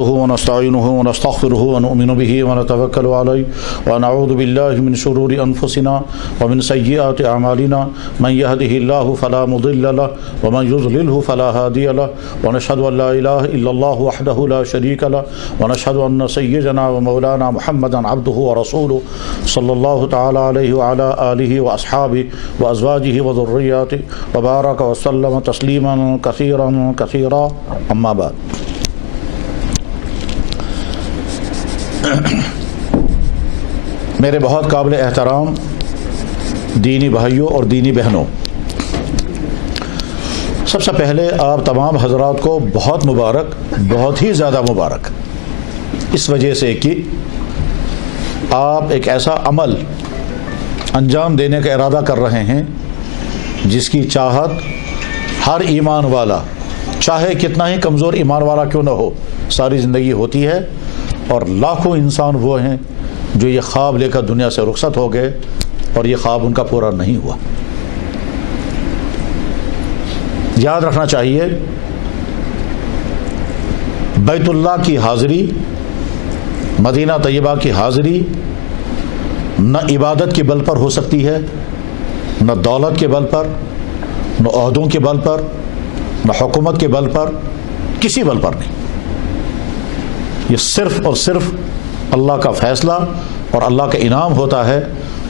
ونستعينه ونستغفره ونؤمن به ونتوكل عليه ونعوذ بالله من شرور أنفسنا ومن سيئات أعمالنا من يهده الله فلا مضل له ومن يضلله فلا هادي له ونشهد أن لا إله إلا الله وحده لا شريك له ونشهد أن سيدنا ومولانا محمدا عبده ورسوله صلى الله تعالى عليه وعلى آله وأصحابه وأزواجه وذرياته وبارك وسلم تسليما كثيرا كثيرا أما بعد. میرے بہت قابل احترام دینی بھائیوں اور دینی بہنوں، سب سے پہلے آپ تمام حضرات کو بہت مبارک، بہت ہی زیادہ مبارک، اس وجہ سے کہ آپ ایک ایسا عمل انجام دینے کا ارادہ کر رہے ہیں جس کی چاہت ہر ایمان والا، چاہے کتنا ہی کمزور ایمان والا کیوں نہ ہو، ساری زندگی ہوتی ہے. اور لاکھوں انسان وہ ہیں جو یہ خواب لے کر دنیا سے رخصت ہو گئے اور یہ خواب ان کا پورا نہیں ہوا. یاد رکھنا چاہیے، بیت اللہ کی حاضری، مدینہ طیبہ کی حاضری نہ عبادت کے بل پر ہو سکتی ہے، نہ دولت کے بل پر، نہ عہدوں کے بل پر، نہ حکومت کے بل پر، کسی بل پر نہیں. یہ صرف اور صرف اللہ کا فیصلہ اور اللہ کا انعام ہوتا ہے.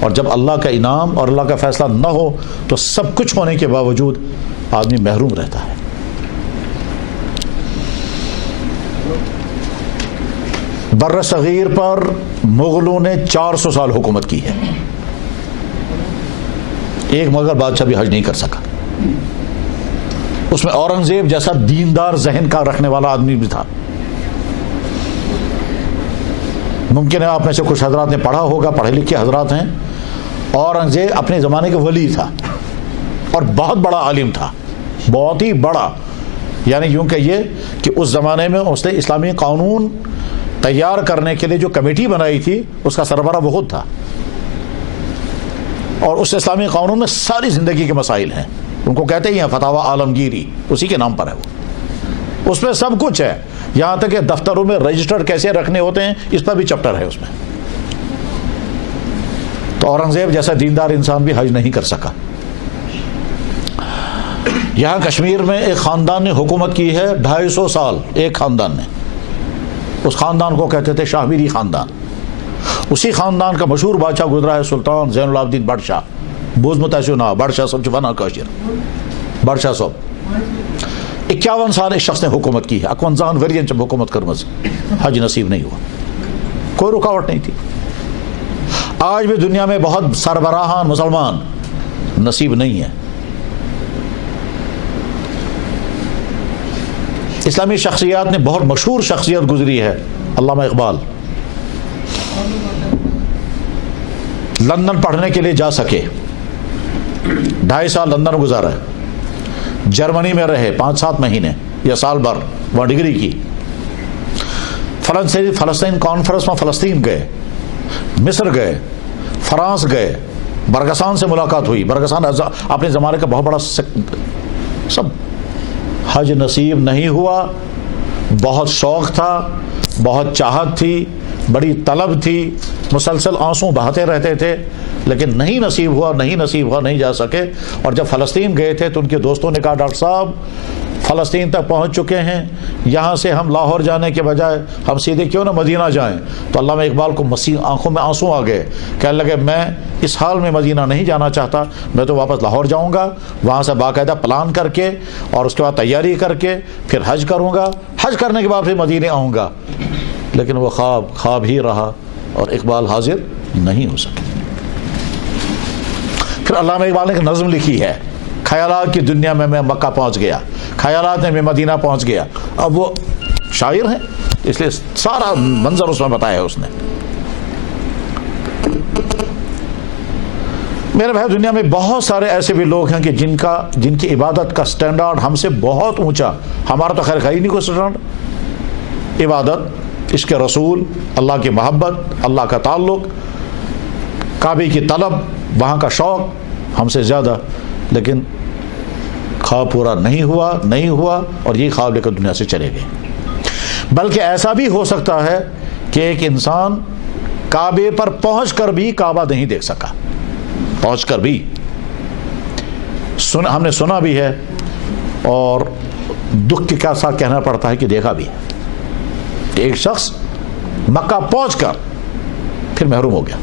اور جب اللہ کا انعام اور اللہ کا فیصلہ نہ ہو تو سب کچھ ہونے کے باوجود آدمی محروم رہتا ہے. بر صغیر پر مغلوں نے 400 سال حکومت کی ہے، ایک مغل بادشاہ بھی حج نہیں کر سکا. اس میں اورنگزیب جیسا دیندار ذہن کا رکھنے والا آدمی بھی تھا. ممکن ہے آپ میں سے کچھ حضرات نے پڑھا ہوگا، پڑھے لکھے حضرات ہیں. اورنگزیب اپنے زمانے کے ولی تھا اور بہت بڑا عالم تھا، بہت ہی بڑا. یعنی یوں کہیے کہ اس زمانے میں اس نے اسلامی قانون تیار کرنے کے لیے جو کمیٹی بنائی تھی اس کا سربراہ وہ خود تھا. اور اس اسلامی قانون میں ساری زندگی کے مسائل ہیں، ان کو کہتے ہی ہیں فتاوی عالمگیری، اسی کے نام پر ہے وہ. اس میں سب کچھ ہے، یہاں تک کہ دفتروں میں رجسٹر کیسے رکھنے ہوتے ہیں اس پر بھی چپٹر ہے اس میں. تو اورنگزیب جیسا دیندار انسان بھی حج نہیں کر سکا. یہاں کشمیر میں ایک خاندان نے حکومت کی ہے 250 سال. ایک خاندان نے، اس خاندان کو کہتے تھے شاہ میری خاندان. اسی خاندان کا مشہور بادشاہ گزرا ہے سلطان زین العابدین بادشاہ. بوز متاسیونا بادشاہ صاحب چفانا کاشر بادشاہ صاحب 51 سال اس شخص نے حکومت کی ہے. 51 ورین جب حکومت کرمز حج نصیب نہیں ہوا، کوئی رکاوٹ نہیں تھی. آج بھی دنیا میں بہت سربراہان مسلمان نصیب نہیں ہے. اسلامی شخصیات نے بہت مشہور شخصیت گزری ہے. علامہ اقبال لندن پڑھنے کے لیے جا سکے، 2.5 سال لندن گزارا، جرمنی میں رہے 5-7 مہینے یا سال بھر، وہ ڈگری کی. فلسطین کانفرنس میں فلسطین گئے، مصر گئے، فرانس گئے، برگسان سے ملاقات ہوئی. برگسان اپنے زمانے کا بہت بڑا سب. حج نصیب نہیں ہوا. بہت شوق تھا، بہت چاہت تھی، بڑی طلب تھی، مسلسل آنسو بہاتے رہتے تھے، لیکن نہیں نصیب ہوا، نہیں نصیب ہوا، نہیں جا سکے. اور جب فلسطین گئے تھے تو ان کے دوستوں نے کہا ڈاکٹر صاحب فلسطین تک پہنچ چکے ہیں، یہاں سے ہم لاہور جانے کے بجائے ہم سیدھے کیوں نہ مدینہ جائیں. تو علامہ اقبال کو آنکھوں میں آنسو آ گئے. کہنے لگے میں اس حال میں مدینہ نہیں جانا چاہتا، میں تو واپس لاہور جاؤں گا، وہاں سے باقاعدہ پلان کر کے اور اس کے بعد تیاری کر کے پھر حج کروں گا، حج کرنے کے بعد پھر مدینہ آؤں گا. لیکن وہ خواب ہی رہا اور اقبال حاضر نہیں ہو سکے. پھر علامہ اقبال نے ایک نظم لکھی ہے، خیالات کی دنیا میں مکہ پہنچ گیا، خیالات میں میں مدینہ پہنچ گیا. اب وہ شاعر ہیں اس لیے سارا منظر اس میں بتایا ہے اس نے. میرے بھائی، دنیا میں بہت سارے ایسے بھی لوگ ہیں کہ جن کی عبادت کا سٹینڈرڈ ہم سے بہت اونچا. ہمارا تو خیر ہی نہیں کوئی سٹینڈرڈ. عبادت، عشق رسول، اللہ کی محبت، اللہ کا تعلق، کعبے کی طلب، وہاں کا شوق ہم سے زیادہ. لیکن خواب پورا نہیں ہوا اور یہی خواب لے کر دنیا سے چلے گئے. بلکہ ایسا بھی ہو سکتا ہے کہ ایک انسان کعبے پر پہنچ کر بھی کعبہ نہیں دیکھ سکا، پہنچ کر بھی ہم نے سنا بھی ہے اور دکھ کے ساتھ کہنا پڑتا ہے کہ دیکھا بھی ہے کہ ایک شخص مکہ پہنچ کر پھر محروم ہو گیا۔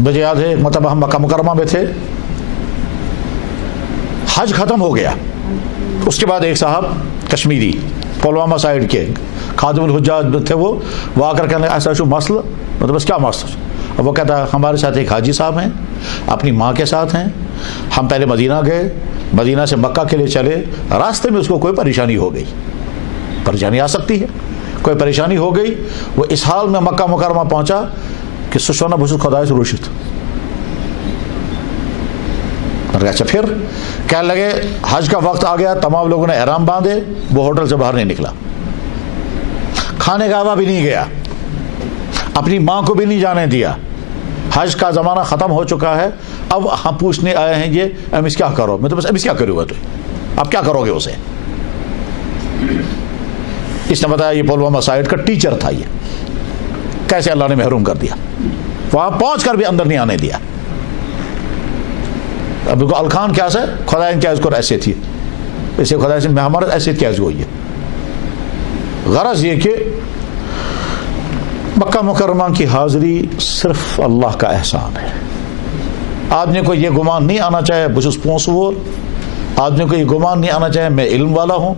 مجھے یاد ہے ایک مرتبہ ہم مکہ مکرمہ میں تھے، حج ختم ہو گیا، اس کے بعد ایک صاحب کشمیری پلوامہ سائڈ کے خادم الحجاج تھے، وہ آ کر کہنے ایسا شو مسئلہ، مطلب بس کیا مسئلہ؟ اب وہ کہتا ہے ہمارے ساتھ ایک حاجی صاحب ہیں، اپنی ماں کے ساتھ ہیں، ہم پہلے مدینہ گئے، مدینہ سے مکہ کے لیے چلے، راستے میں اس کو کوئی پریشانی ہو گئی، پریشانی آ سکتی ہے، کوئی پریشانی ہو گئی، وہ اس حال میں مکہ مکرمہ پہنچا کہ سشونا بسد خدای سے روشت۔ اچھا پھر کہنے لگے حج کا وقت آ گیا، تمام لوگوں نے احرام باندھے، وہ ہوٹل سے باہر نہیں نکلا، کھانے کعبہ بھی نہیں گیا، اپنی ماں کو بھی نہیں جانے دیا، حج کا زمانہ ختم ہو چکا ہے، اب ہم پوچھنے آئے ہیں یہ امس کیا کرو، میں تو بس امس کیا کروں گا، تو اب کیا کرو گے اسے؟ اس نے بتایا یہ پلوامہ سائڈ کا ٹیچر تھا، یہ کیسے اللہ نے محروم کر دیا، وہاں پہنچ کر بھی اندر نہیں آنے دیا۔ اب دیکھو الخان کیا سے خدا کیا اس کو ایسے تھی، اسے خدا سے ہمارا ایسے کیا ہوئی ہے۔ غرض یہ کہ مکہ مکرمہ کی حاضری صرف اللہ کا احسان ہے۔ آدمی کو یہ گمان نہیں آنا چاہے بس پونسور، آدمی کو یہ گمان نہیں آنا چاہے میں علم والا ہوں،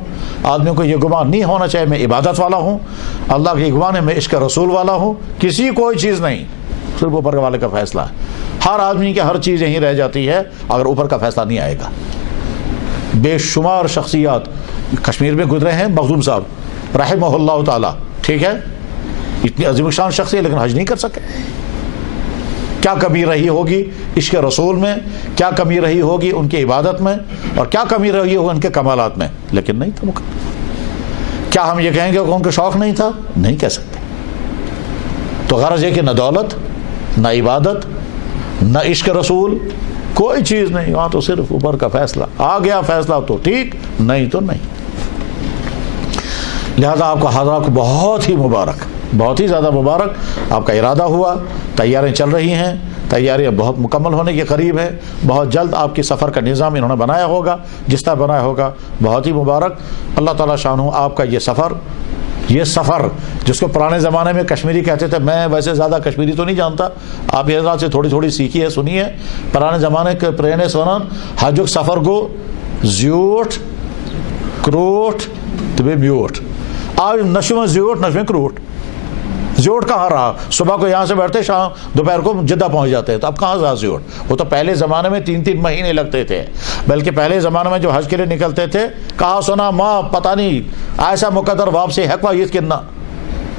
آدمی کو یہ گمان نہیں ہونا چاہے میں عبادت والا ہوں، اللہ کے گمان ہے میں عشق رسول والا ہوں، کسی کوئی چیز نہیں، صرف اوپر والے کا فیصلہ ہے۔ ہر آدمی کی ہر چیز یہیں رہ جاتی ہے اگر اوپر کا فیصلہ نہیں آئے گا۔ بے شمار شخصیات کشمیر میں گزرے ہیں، مخدوم صاحب رحمہ اللہ تعالی، ٹھیک ہے، اتنی عظیم شان شخصیت لیکن حج نہیں کر سکے۔ کیا کمی رہی ہوگی عشق رسول میں، کیا کمی رہی ہوگی ان کی عبادت میں، اور کیا کمی رہی ہوگی ان کے کمالات میں، لیکن نہیں تھا مکمل۔ کیا ہم یہ کہیں گے کہ ان کو شوق نہیں تھا؟ نہیں کہہ سکتے۔ تو غرض یہ کہ نہ دولت، نہ عبادت، نہ عشق رسول، کوئی چیز نہیں، وہاں تو صرف اوپر کا فیصلہ آ گیا، فیصلہ تو ٹھیک، نہیں تو نہیں۔ لہذا آپ کو حضرات کو بہت ہی مبارک، بہت ہی زیادہ مبارک، آپ کا ارادہ ہوا، تیاریاں چل رہی ہیں، تیاریاں بہت مکمل ہونے کے قریب ہے، بہت جلد آپ کی سفر کا نظام انہوں نے بنایا ہوگا، جس طرح بنایا ہوگا، بہت ہی مبارک۔ اللہ تعالیٰ شانہ آپ کا یہ سفر جس کو پرانے زمانے میں کشمیری کہتے تھے، میں ویسے زیادہ کشمیری تو نہیں جانتا، آپ یہ حضرات سے تھوڑی تھوڑی سیکھی ہے، سنی ہے، پرانے زمانے کے پرانے سنن حج سفر کو زیوٹ کروٹ تبے میوٹ، آج نشو میں زیوٹ نشو میں کروٹ، زیوٹ کہاں رہا؟ صبح کو یہاں سے بیٹھتے شام دوپہر کو جدہ پہنچ جاتے ہیں، تو اب کہاں رہا زیوٹ؟ وہ تو پہلے زمانے میں 3 مہینے لگتے تھے، بلکہ پہلے زمانے میں جو حج کے لیے نکلتے تھے، کہا سنا ماں پتہ نہیں ایسا مقدر واپسی حقوہ یہ کتنا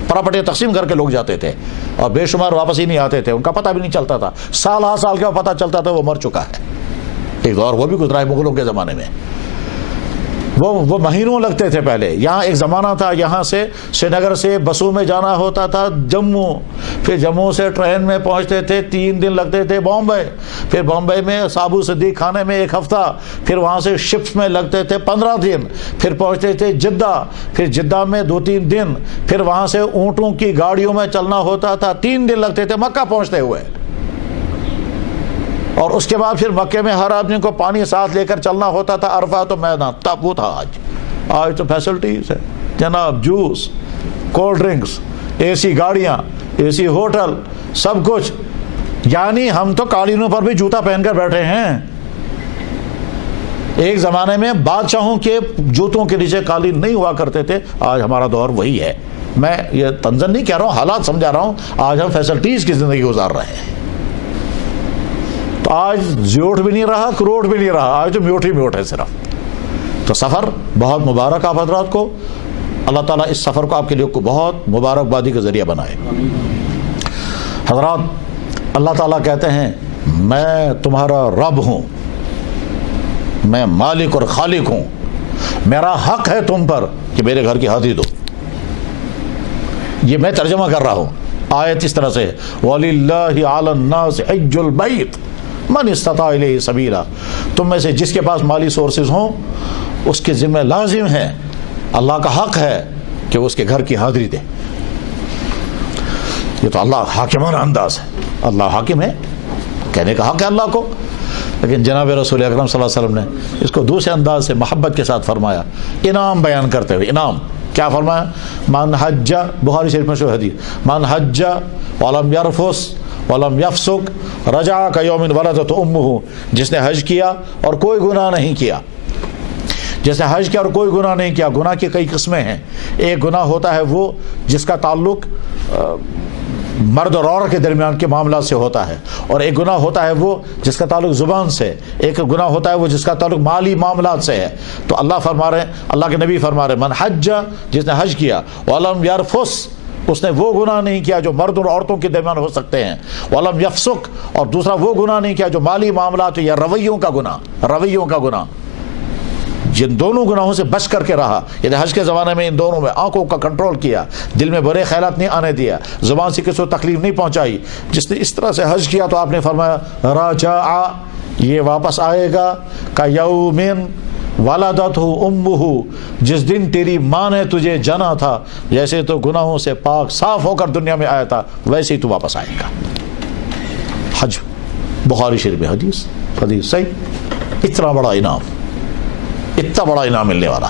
پراپرٹی تقسیم کر کے لوگ جاتے تھے، اور بے شمار واپس ہی نہیں آتے تھے، ان کا پتہ بھی نہیں چلتا تھا، سال ہر سال کا پتہ چلتا تھا وہ مر چکا ہے۔ ایک دور وہ بھی گزرا ہے مغلوں کے زمانے میں، وہ مہینوں لگتے تھے پہلے۔ یہاں ایک زمانہ تھا، یہاں سے سری نگر سے بسوں میں جانا ہوتا تھا جموں، پھر جموں سے ٹرین میں پہنچتے تھے 3 دن لگتے تھے بامبے، پھر بامبے میں سابو صدیق خانے میں 1 ہفتہ، پھر وہاں سے شپس میں لگتے تھے 15 دن، پھر پہنچتے تھے جدہ، پھر جدہ میں 2-3 دن، پھر وہاں سے اونٹوں کی گاڑیوں میں چلنا ہوتا تھا، 3 دن لگتے تھے مکہ پہنچتے ہوئے، اور اس کے بعد پھر مکے میں ہر آدمی کو پانی ساتھ لے کر چلنا ہوتا تھا، عرفہ تو میدان تب وہ تھا۔ آج تو فیسلٹیز ہے جناب، جوس، کولڈ ڈرنکس، اے سی گاڑیاں، اے سی ہوٹل، سب کچھ، یعنی ہم تو قالینوں پر بھی جوتا پہن کر بیٹھے ہیں۔ ایک زمانے میں بادشاہوں کے جوتوں کے نیچے قالین نہیں ہوا کرتے تھے، آج ہمارا دور وہی ہے۔ میں یہ تنزن نہیں کہہ رہا ہوں، حالات سمجھا رہا ہوں، آج ہم فیسلٹیز کی زندگی گزار رہے ہیں۔ تو آج زیوٹ بھی نہیں رہا، کروٹ بھی نہیں رہا، آج تو میوٹ ہی میوٹ ہے صرف۔ تو سفر بہت مبارک آپ حضرات کو، اللہ تعالیٰ اس سفر کو آپ کے لیے کو بہت مبارکبادی کا ذریعہ بنائے۔ حضرات اللہ تعالیٰ کہتے ہیں میں تمہارا رب ہوں، میں مالک اور خالق ہوں، میرا حق ہے تم پر کہ میرے گھر کی حاضری دو۔ یہ میں ترجمہ کر رہا ہوں، آیت اس طرح سے وَلِلَّهِ عَلَى النَّاسِ حِجُّ الْبَيْتِ مَنِ اسْتَطَاعَ إِلَيْهِ سَبِيلًا، تم میں سے جس کے پاس مالی سورسز ہوں اس کے ذمہ لازم ہے، اللہ کا حق ہے کہ وہ اس کے گھر کی حاضری دے. یہ تو اللہ حاکمانہ انداز ہے، اللہ حاکم ہے، کہنے کا حق ہے اللہ کو. لیکن جناب رسول اکرم صلی اللہ علیہ وسلم نے اس کو دوسرے انداز سے محبت کے ساتھ فرمایا، انعام بیان کرتے ہوئے. انعام کیا فرمایا؟ من حج، بخاری شریف میں مشہور حدیث، من حج ولم یرفث ولم یفسق رجع کیوم ولدت امہ. جس نے حج کیا اور کوئی گناہ نہیں کیا، جس نے حج کیا اور کوئی گناہ نہیں کیا. گناہ کی کئی قسمیں ہیں. ایک گناہ ہوتا ہے وہ جس کا تعلق مرد اور عورت کے درمیان کے معاملات سے ہوتا ہے، اور ایک گناہ ہوتا ہے وہ جس کا تعلق زبان سے، ایک گناہ ہوتا ہے وہ جس کا تعلق مالی معاملات سے ہے. تو اللہ فرما رہے ہیں، اللہ کے نبی فرما رہے ہیں، من حج، جس نے حج کیا، ولم یرفث، اس نے وہ گناہ نہیں کیا جو مرد اور عورتوں کے درمیان ہو سکتے ہیں، ولم یفسق، اور دوسرا وہ گناہ نہیں کیا جو مالی معاملات یا رویوں کا گناہ، رویوں کا گناہ. جن دونوں گناہوں سے بچ کر کے رہا، یعنی حج کے زمانے میں ان دونوں میں آنکھوں کا کنٹرول کیا، دل میں برے خیالات نہیں آنے دیا، زبان سے کسی کو تکلیف نہیں پہنچائی. جس نے اس طرح سے حج کیا تو آپ نے فرمایا راجع، یہ واپس آئے گا کیوم ولدتہ امہ، جس دن تیری ماں نے تجھے جنا تھا. جیسے تو گناہوں سے پاک صاف ہو کر دنیا میں آیا تھا ویسے ہی تو واپس آئے گا. حج بخاری شریف حدیث صحیح. اتنا بڑا انعام، اتنا بڑا انعام ملنے والا.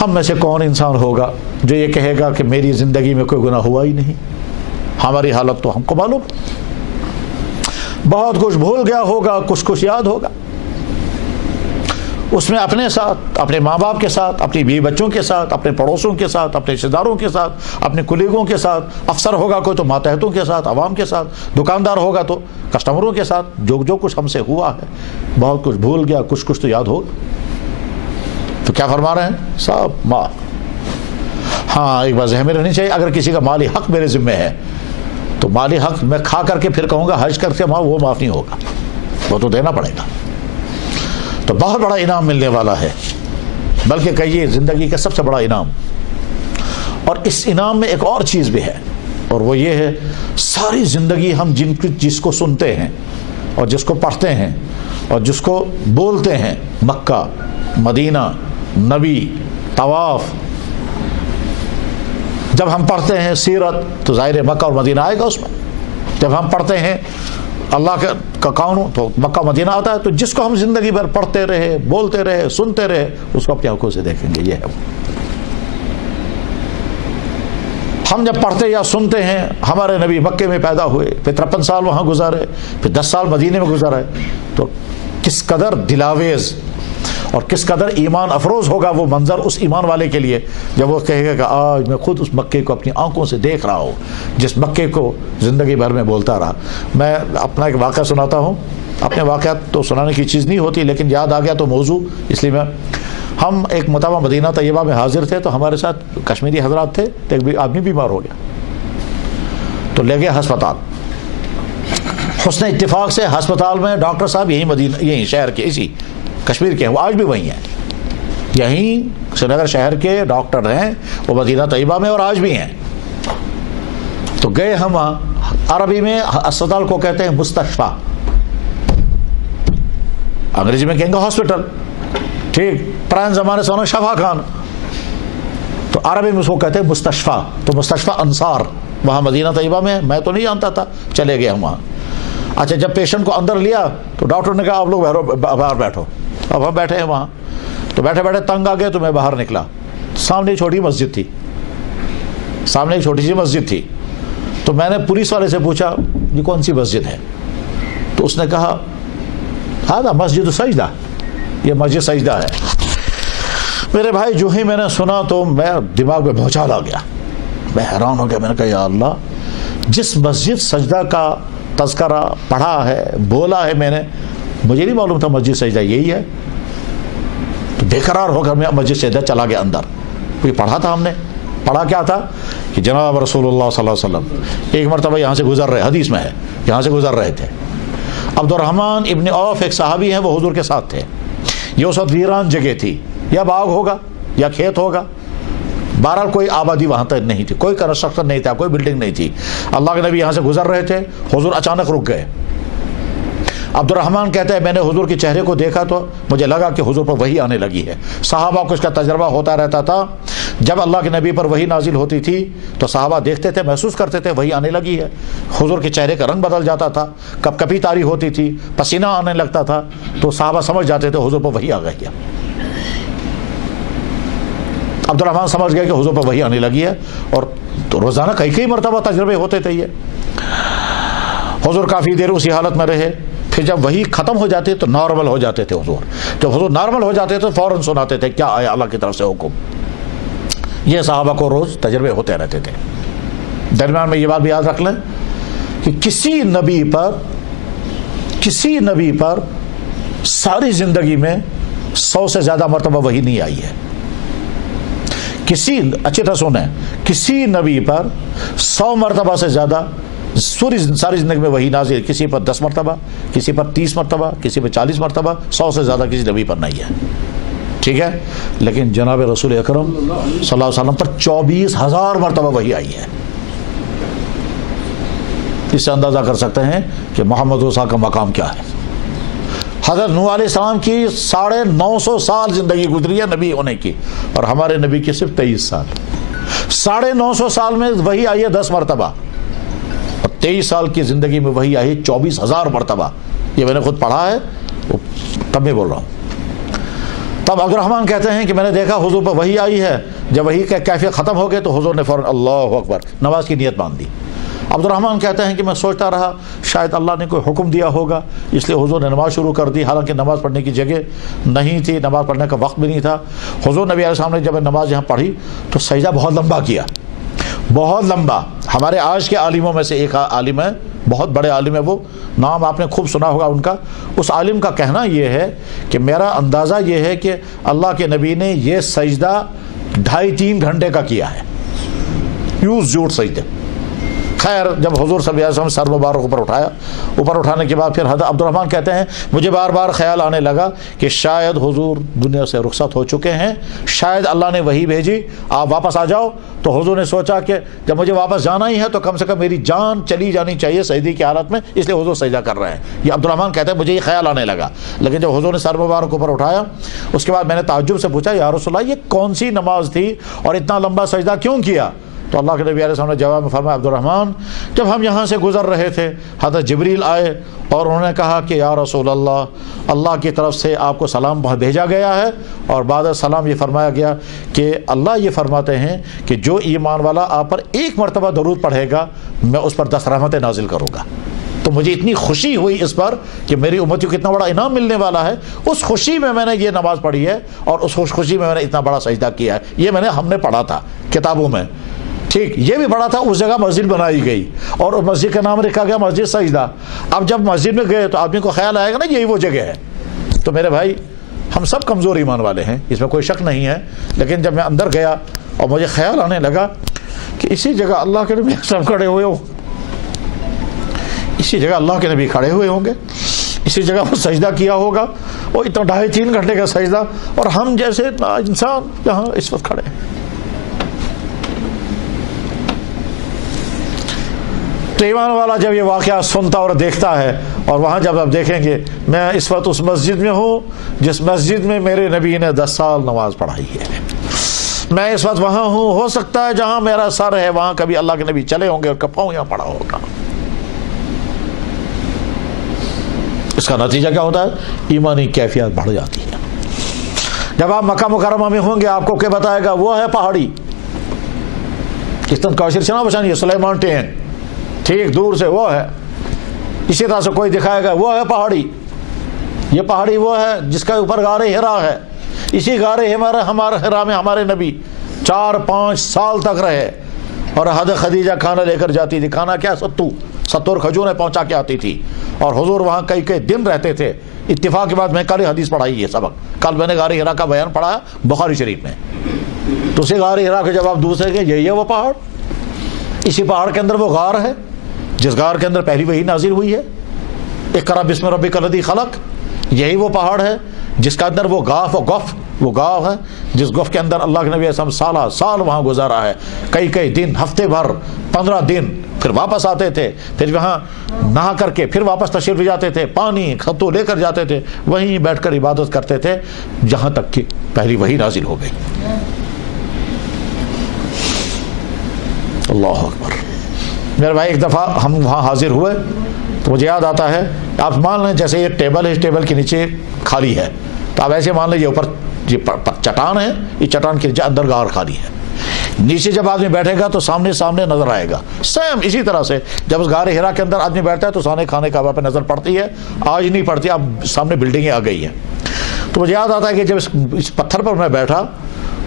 ہم میں سے کون انسان ہوگا جو یہ کہے گا کہ میری زندگی میں کوئی گناہ ہوا ہی نہیں؟ ہماری حالت تو ہم کو معلوم، بہت کچھ بھول گیا ہوگا، کچھ یاد ہوگا. اس میں اپنے ساتھ، اپنے ماں باپ کے ساتھ، اپنی بیوی بچوں کے ساتھ، اپنے پڑوسوں کے ساتھ، اپنے رشتہ داروں کے ساتھ، اپنے کلیگوں کے ساتھ، افسر ہوگا کوئی تو ماتحتوں کے ساتھ، عوام کے ساتھ، دکاندار ہوگا تو کسٹمروں کے ساتھ. جو کچھ ہم سے ہوا ہے، بہت کچھ بھول گیا، کچھ تو یاد ہوگا. تو کیا فرما رہے ہیں؟ سب معاف. ہاں ایک بات ذہن میں رہنی چاہیے، اگر کسی کا مالی حق میرے ذمہ ہے تو مالی حق میں کھا کر کے پھر کہوں گا حج کر کے وہ معاف نہیں ہوگا، وہ تو دینا پڑے گا. تو بہت بڑا انعام ملنے والا ہے، بلکہ کہیے زندگی کا سب سے بڑا انعام. اور اس انعام میں ایک اور چیز بھی ہے، اور وہ یہ ہے، ساری زندگی ہم جس کو سنتے ہیں اور جس کو پڑھتے ہیں اور جس کو بولتے ہیں، مکہ، مدینہ، نبی، طواف، جب ہم پڑھتے ہیں سیرت تو ظاہر مکہ اور مدینہ آئے گا اس میں. جب ہم پڑھتے ہیں اللہ کا قانون تو مکہ مدینہ آتا ہے. تو جس کو ہم زندگی بھر پڑھتے رہے، بولتے رہے، سنتے رہے، اس کو اپنی آنکھوں سے دیکھیں گے. یہ ہے ہم جب پڑھتے یا سنتے ہیں ہمارے نبی مکے میں پیدا ہوئے، پھر 53 سال وہاں گزارے، پھر 10 سال مدینے میں گزارے، تو کس قدر دلاویز اور کس قدر ایمان افروز ہوگا وہ منظر اس ایمان والے کے لیے جب وہ کہے گا کہ آج میں خود اس مکے کو اپنی آنکھوں سے دیکھ رہا ہوں، جس مکے کو زندگی بھر میں بولتا رہا. میں اپنا ایک واقعہ سناتا ہوں. اپنے واقعات تو سنانے کی چیز نہیں ہوتی، لیکن یاد آ گیا تو موضوع، اس لیے ہم ایک مرتبہ مدینہ طیبہ میں حاضر تھے، تو ہمارے ساتھ کشمیری حضرات تھے. تو ایک آدمی بیمار ہو گیا تو لے گیا ہسپتال. حسن اتفاق سے ہسپتال میں ڈاکٹر صاحب یہیں شہر کے، اسی کشمیر کے ہیں، وہ آج بھی وہیں ہیں، یہیں سری نگر شہر کے ڈاکٹر ہیں، وہ مدینہ طیبہ میں اور آج بھی ہیں. تو گئے ہم وہاں. عربی میں اسپتال کو کہتے ہیں مستشفیٰ، انگریزی میں کہیں گے ہاسپٹل، ٹھیک. پرانے زمانے سے انہوں شفا خان، تو عربی میں اس کو کہتے ہیں مستشفیٰ. تو مستشفیٰ انصار وہاں مدینہ طیبہ میں، میں تو نہیں جانتا تھا، چلے گئے ہم وہاں. اچھا جب پیشنٹ کو اندر لیا تو ڈاکٹر نے کہا آپ لوگ باہر بیٹھو. اب ہم بیٹھے ہیں وہاں، تو بیٹھے بیٹھے تنگ آ گئے تو میں باہر نکلا. سامنے ایک چھوٹی مسجد تھی، سامنے ایک چھوٹی سی مسجد تھی. تو میں نے پولیس والے سے پوچھا یہ کون سی مسجد ہے؟ تو اس نے کہا ہاں مسجد سجدہ، یہ مسجد سجدہ ہے. میرے بھائی جو ہی میں نے سنا تو میں دماغ میں بھونچال آ گیا، میں حیران ہو گیا. میں نے کہا یا اللہ، جس مسجد سجدہ کا تذکرہ پڑھا ہے، بولا ہے میں نے، مجھے نہیں معلوم تھا مسجد سجدہ یہی ہے. تو بے قرار ہو کر میں مسجد سجدہ چلا گیا اندر. کوئی پڑھا تھا، ہم نے پڑھا کیا تھا کہ جناب رسول اللہ صلی اللہ علیہ وسلم ایک مرتبہ یہاں سے گزر رہے، حدیث میں ہے یہاں سے گزر رہے تھے. عبد الرحمن ابن عوف ایک صحابی ہیں، وہ حضور کے ساتھ تھے. یہ اس وقت ویران جگہ تھی، یا باغ ہوگا یا کھیت ہوگا، بہرحال کوئی آبادی وہاں تک نہیں تھی، کوئی کنسٹرکشن نہیں تھا، کوئی بلڈنگ نہیں تھی. اللہ کے نبی یہاں سے گزر رہے تھے، حضور اچانک رک گئے. عبد الرحمن کہتا ہے میں نے حضور کے چہرے کو دیکھا تو مجھے لگا کہ حضور پر وحی آنے لگی ہے. صحابہ کو اس کا تجربہ ہوتا رہتا تھا. جب اللہ کے نبی پر وحی نازل ہوتی تھی تو صحابہ دیکھتے تھے, محسوس کرتے تھے وحی آنے لگی ہے. حضور کے چہرے کا رنگ بدل جاتا تھا, کب کبھی تاری ہوتی تھی, پسینہ آنے لگتا تھا, تو صحابہ سمجھ جاتے تھے حضور پر وحی آ گئی ہے. عبد الرحمن سمجھ گئے کہ حضور پر وحی آنے لگی ہے, اور تو روزانہ کئی مرتبہ تجربے ہوتے تھے. یہ حضور کافی دیر اسی حالت میں رہے. پھر جب وحی ختم ہو جاتی تو نارمل ہو جاتے تھے حضور. جب حضور نارمل ہو جاتے تو فوراً سناتے تھے کیا آیا اللہ کی طرف سے حکم. یہ صحابہ کو روز تجربے ہوتے رہتے تھے. درمیان میں یہ بات بھی یاد رکھ لیں کہ کسی نبی پر ساری زندگی میں 100 سے زیادہ مرتبہ وحی نہیں آئی ہے. اچھی طرح سنیں, کسی نبی پر 100 مرتبہ سے زیادہ ساری زندگی میں وحی نازل, کسی پر 10 مرتبہ, کسی پر 30 مرتبہ, کسی پر 40 مرتبہ, 100 سے زیادہ کسی نبی پر نہیں ہے. ٹھیک ہے, لیکن جناب رسول اکرم صلی اللہ علیہ وسلم پر 24,000 مرتبہ وحی آئی ہے. اس سے اندازہ کر سکتے ہیں کہ محمد رسول کا مقام کیا ہے. حضرت نوح علیہ السلام کی 950 سال زندگی گزری ہے نبی ہونے کی, اور ہمارے نبی کی صرف 23 سال. 950 سال میں وحی آئی ہے 10 مرتبہ, اور 23 سال کی زندگی میں وحی آئی 24,000 مرتبہ. یہ میں نے خود پڑھا ہے, تب میں بول رہا ہوں. تب عبد الرحمن کہتے ہیں کہ میں نے دیکھا حضور پر وحی آئی ہے. جب وحی کا کیفیت ختم ہو گئے تو حضور نے فوراً اللہ اکبر نماز کی نیت باندھ دی. عبد الرحمن کہتے ہیں کہ میں سوچتا رہا شاید اللہ نے کوئی حکم دیا ہوگا, اس لیے حضور نے نماز شروع کر دی. حالانکہ نماز پڑھنے کی جگہ نہیں تھی, نماز پڑھنے کا وقت بھی نہیں تھا. حضور نبی علیہ السلام نے جب نماز یہاں پڑھی تو سجدہ بہت لمبا کیا, بہت لمبا. ہمارے آج کے عالموں میں سے ایک عالم ہے, بہت بڑے عالم ہے, وہ نام آپ نے خوب سنا ہوگا ان کا. اس عالم کا کہنا یہ ہے کہ میرا اندازہ یہ ہے کہ اللہ کے نبی نے یہ سجدہ 2.5-3 گھنٹے کا کیا ہے, یوز جھوٹ سجدے. خیر, جب حضور صلی اللہ علیہ وسلم سر مبارک اوپر اٹھانے کے بعد پھر حضرت عبد الرحمن کہتے ہیں مجھے بار بار خیال آنے لگا کہ شاید حضور دنیا سے رخصت ہو چکے ہیں, شاید اللہ نے وحی بھیجی آپ واپس آ جاؤ. تو حضور نے سوچا کہ جب مجھے واپس جانا ہی ہے تو کم سے کم میری جان چلی جانی چاہیے سجدے کی حالت میں, اس لیے حضور سجدہ کر رہے ہیں. یہ عبد الرحمن کہتے ہیں مجھے یہ خیال آنے لگا. لیکن جب حضور نے سر مبارک اوپر اٹھایا اس کے بعد میں نے تعجب سے پوچھا یا رسول اللہ یہ کون سی نماز تھی اور اتنا لمبا سجدہ کیوں کیا؟ تو اللہ کے نبی علیہ السلام نے جواب میں فرمایا عبد الرحمن جب ہم یہاں سے گزر رہے تھے حضرت جبریل آئے اور انہوں نے کہا کہ یا رسول اللہ کی طرف سے آپ کو سلام بھیجا گیا ہے, اور بعد سلام یہ فرمایا گیا کہ اللہ یہ فرماتے ہیں کہ جو ایمان والا آپ پر 1 مرتبہ درود پڑھے گا میں اس پر 10 رحمتیں نازل کروں گا. تو مجھے اتنی خوشی ہوئی اس پر کہ میری امتیوں کو اتنا بڑا انعام ملنے والا ہے. اس خوشی میں نے یہ نماز پڑھی ہے اور اس خوشی میں نے اتنا بڑا سجدہ کیا ہے. یہ ہم نے پڑھا تھا کتابوں میں, ٹھیک, یہ بھی پڑھا تھا. اس جگہ مسجد بنائی گئی اور اس مسجد کا نام رکھا گیا مسجد سجدہ. اب جب مسجد میں گئے تو آدمی کو خیال آئے گا نا یہی وہ جگہ ہے. تو میرے بھائی ہم سب کمزور ایمان والے ہیں, اس میں کوئی شک نہیں ہے. لیکن جب میں اندر گیا اور مجھے خیال آنے لگا کہ اسی جگہ اللہ کے نبی سب کھڑے ہوئے ہوں, اسی جگہ اللہ کے نبی کھڑے ہوئے ہوں گے, اسی جگہ وہ سجدہ کیا ہوگا, وہ اتنا 2.5-3 گھنٹے کا سجدہ, اور ہم جیسے انسان یہاں اس وقت کھڑے ہیں. تو ایمان والا جب یہ واقعہ سنتا اور دیکھتا ہے, اور وہاں جب آپ دیکھیں گے میں اس وقت اس مسجد میں ہوں جس مسجد میں میرے نبی نے 10 سال نماز پڑھائی ہے, میں اس وقت وہاں ہوں, ہو سکتا ہے جہاں میرا سر ہے وہاں کبھی اللہ کے نبی چلے ہوں گے اور کپاؤں یہاں پڑا ہوگا. اس کا نتیجہ کیا ہوتا ہے؟ ایمانی کیفیت بڑھ جاتی ہے. جب آپ مکہ مکرمہ میں ہوں گے آپ کو کیا بتائے گا وہ ہے پہاڑی کستن کاشر سے نہ بچانی ہے سلیمان ٹین, ٹھیک, دور سے وہ ہے. اسی طرح سے کوئی دکھائے گا وہ ہے پہاڑی, یہ پہاڑی وہ ہے جس کا اوپر غار ہرا ہے. اسی غار ہرا میں ہمارے نبی 4-5 سال تک رہے, اور حضرت خدیجہ کھانا لے کر جاتی تھی. کھانا کیا؟ 70 کھجوریں پہنچا کے آتی تھی, اور حضور وہاں کئی دن رہتے تھے. اتفاق کے بعد میں کل حدیث پڑھائی ہے سبق, کل میں نے غار ہرا کا بیان پڑھا بخاری شریف میں. تو اسی غار ہرا کے جب آپ دوسرے کے یہی ہے وہ پہاڑ, اسی پہاڑ کے اندر وہ غار ہے جس غار کے اندر پہلی وحی نازل ہوئی ہے, اقرا بسم ربک الذی خلق. یہی وہ پہاڑ ہے جس کا اندر وہ گاف ہے جس گف کے اندر اللہ کے نبی صلی اللہ علیہ وسلم سال وہاں گزارا ہے, کئی دن, ہفتے بھر, 15 دن پھر واپس آتے تھے، پھر وہاں نہا کر کے پھر واپس تشریف لے جاتے تھے، پانی خطو لے کر جاتے تھے، وہیں بیٹھ کر عبادت کرتے تھے جہاں تک کہ پہلی وحی نازل ہو گئی۔ اللہ اکبر۔ میرے بھائی ایک دفعہ ہم وہاں حاضر ہوئے تو مجھے یاد آتا ہے، آپ مان لیں جیسے یہ ٹیبل ہے، اس ٹیبل کے نیچے خالی ہے، تو آپ ایسے مان لیجیے اوپر یہ چٹان ہے، یہ چٹان کے نیچے اندر غار خالی ہے، نیچے جب آدمی بیٹھے گا تو سامنے نظر آئے گا۔ سیم اسی طرح سے جب اس غار ہرا کے اندر آدمی بیٹھتا ہے تو سامنے خانہ کعبہ پہ نظر پڑتی ہے، آج نہیں پڑتی، اب سامنے بلڈنگیں آ گئی ہیں۔ تو مجھے یاد آتا ہے کہ جب اس پتھر پر میں بیٹھا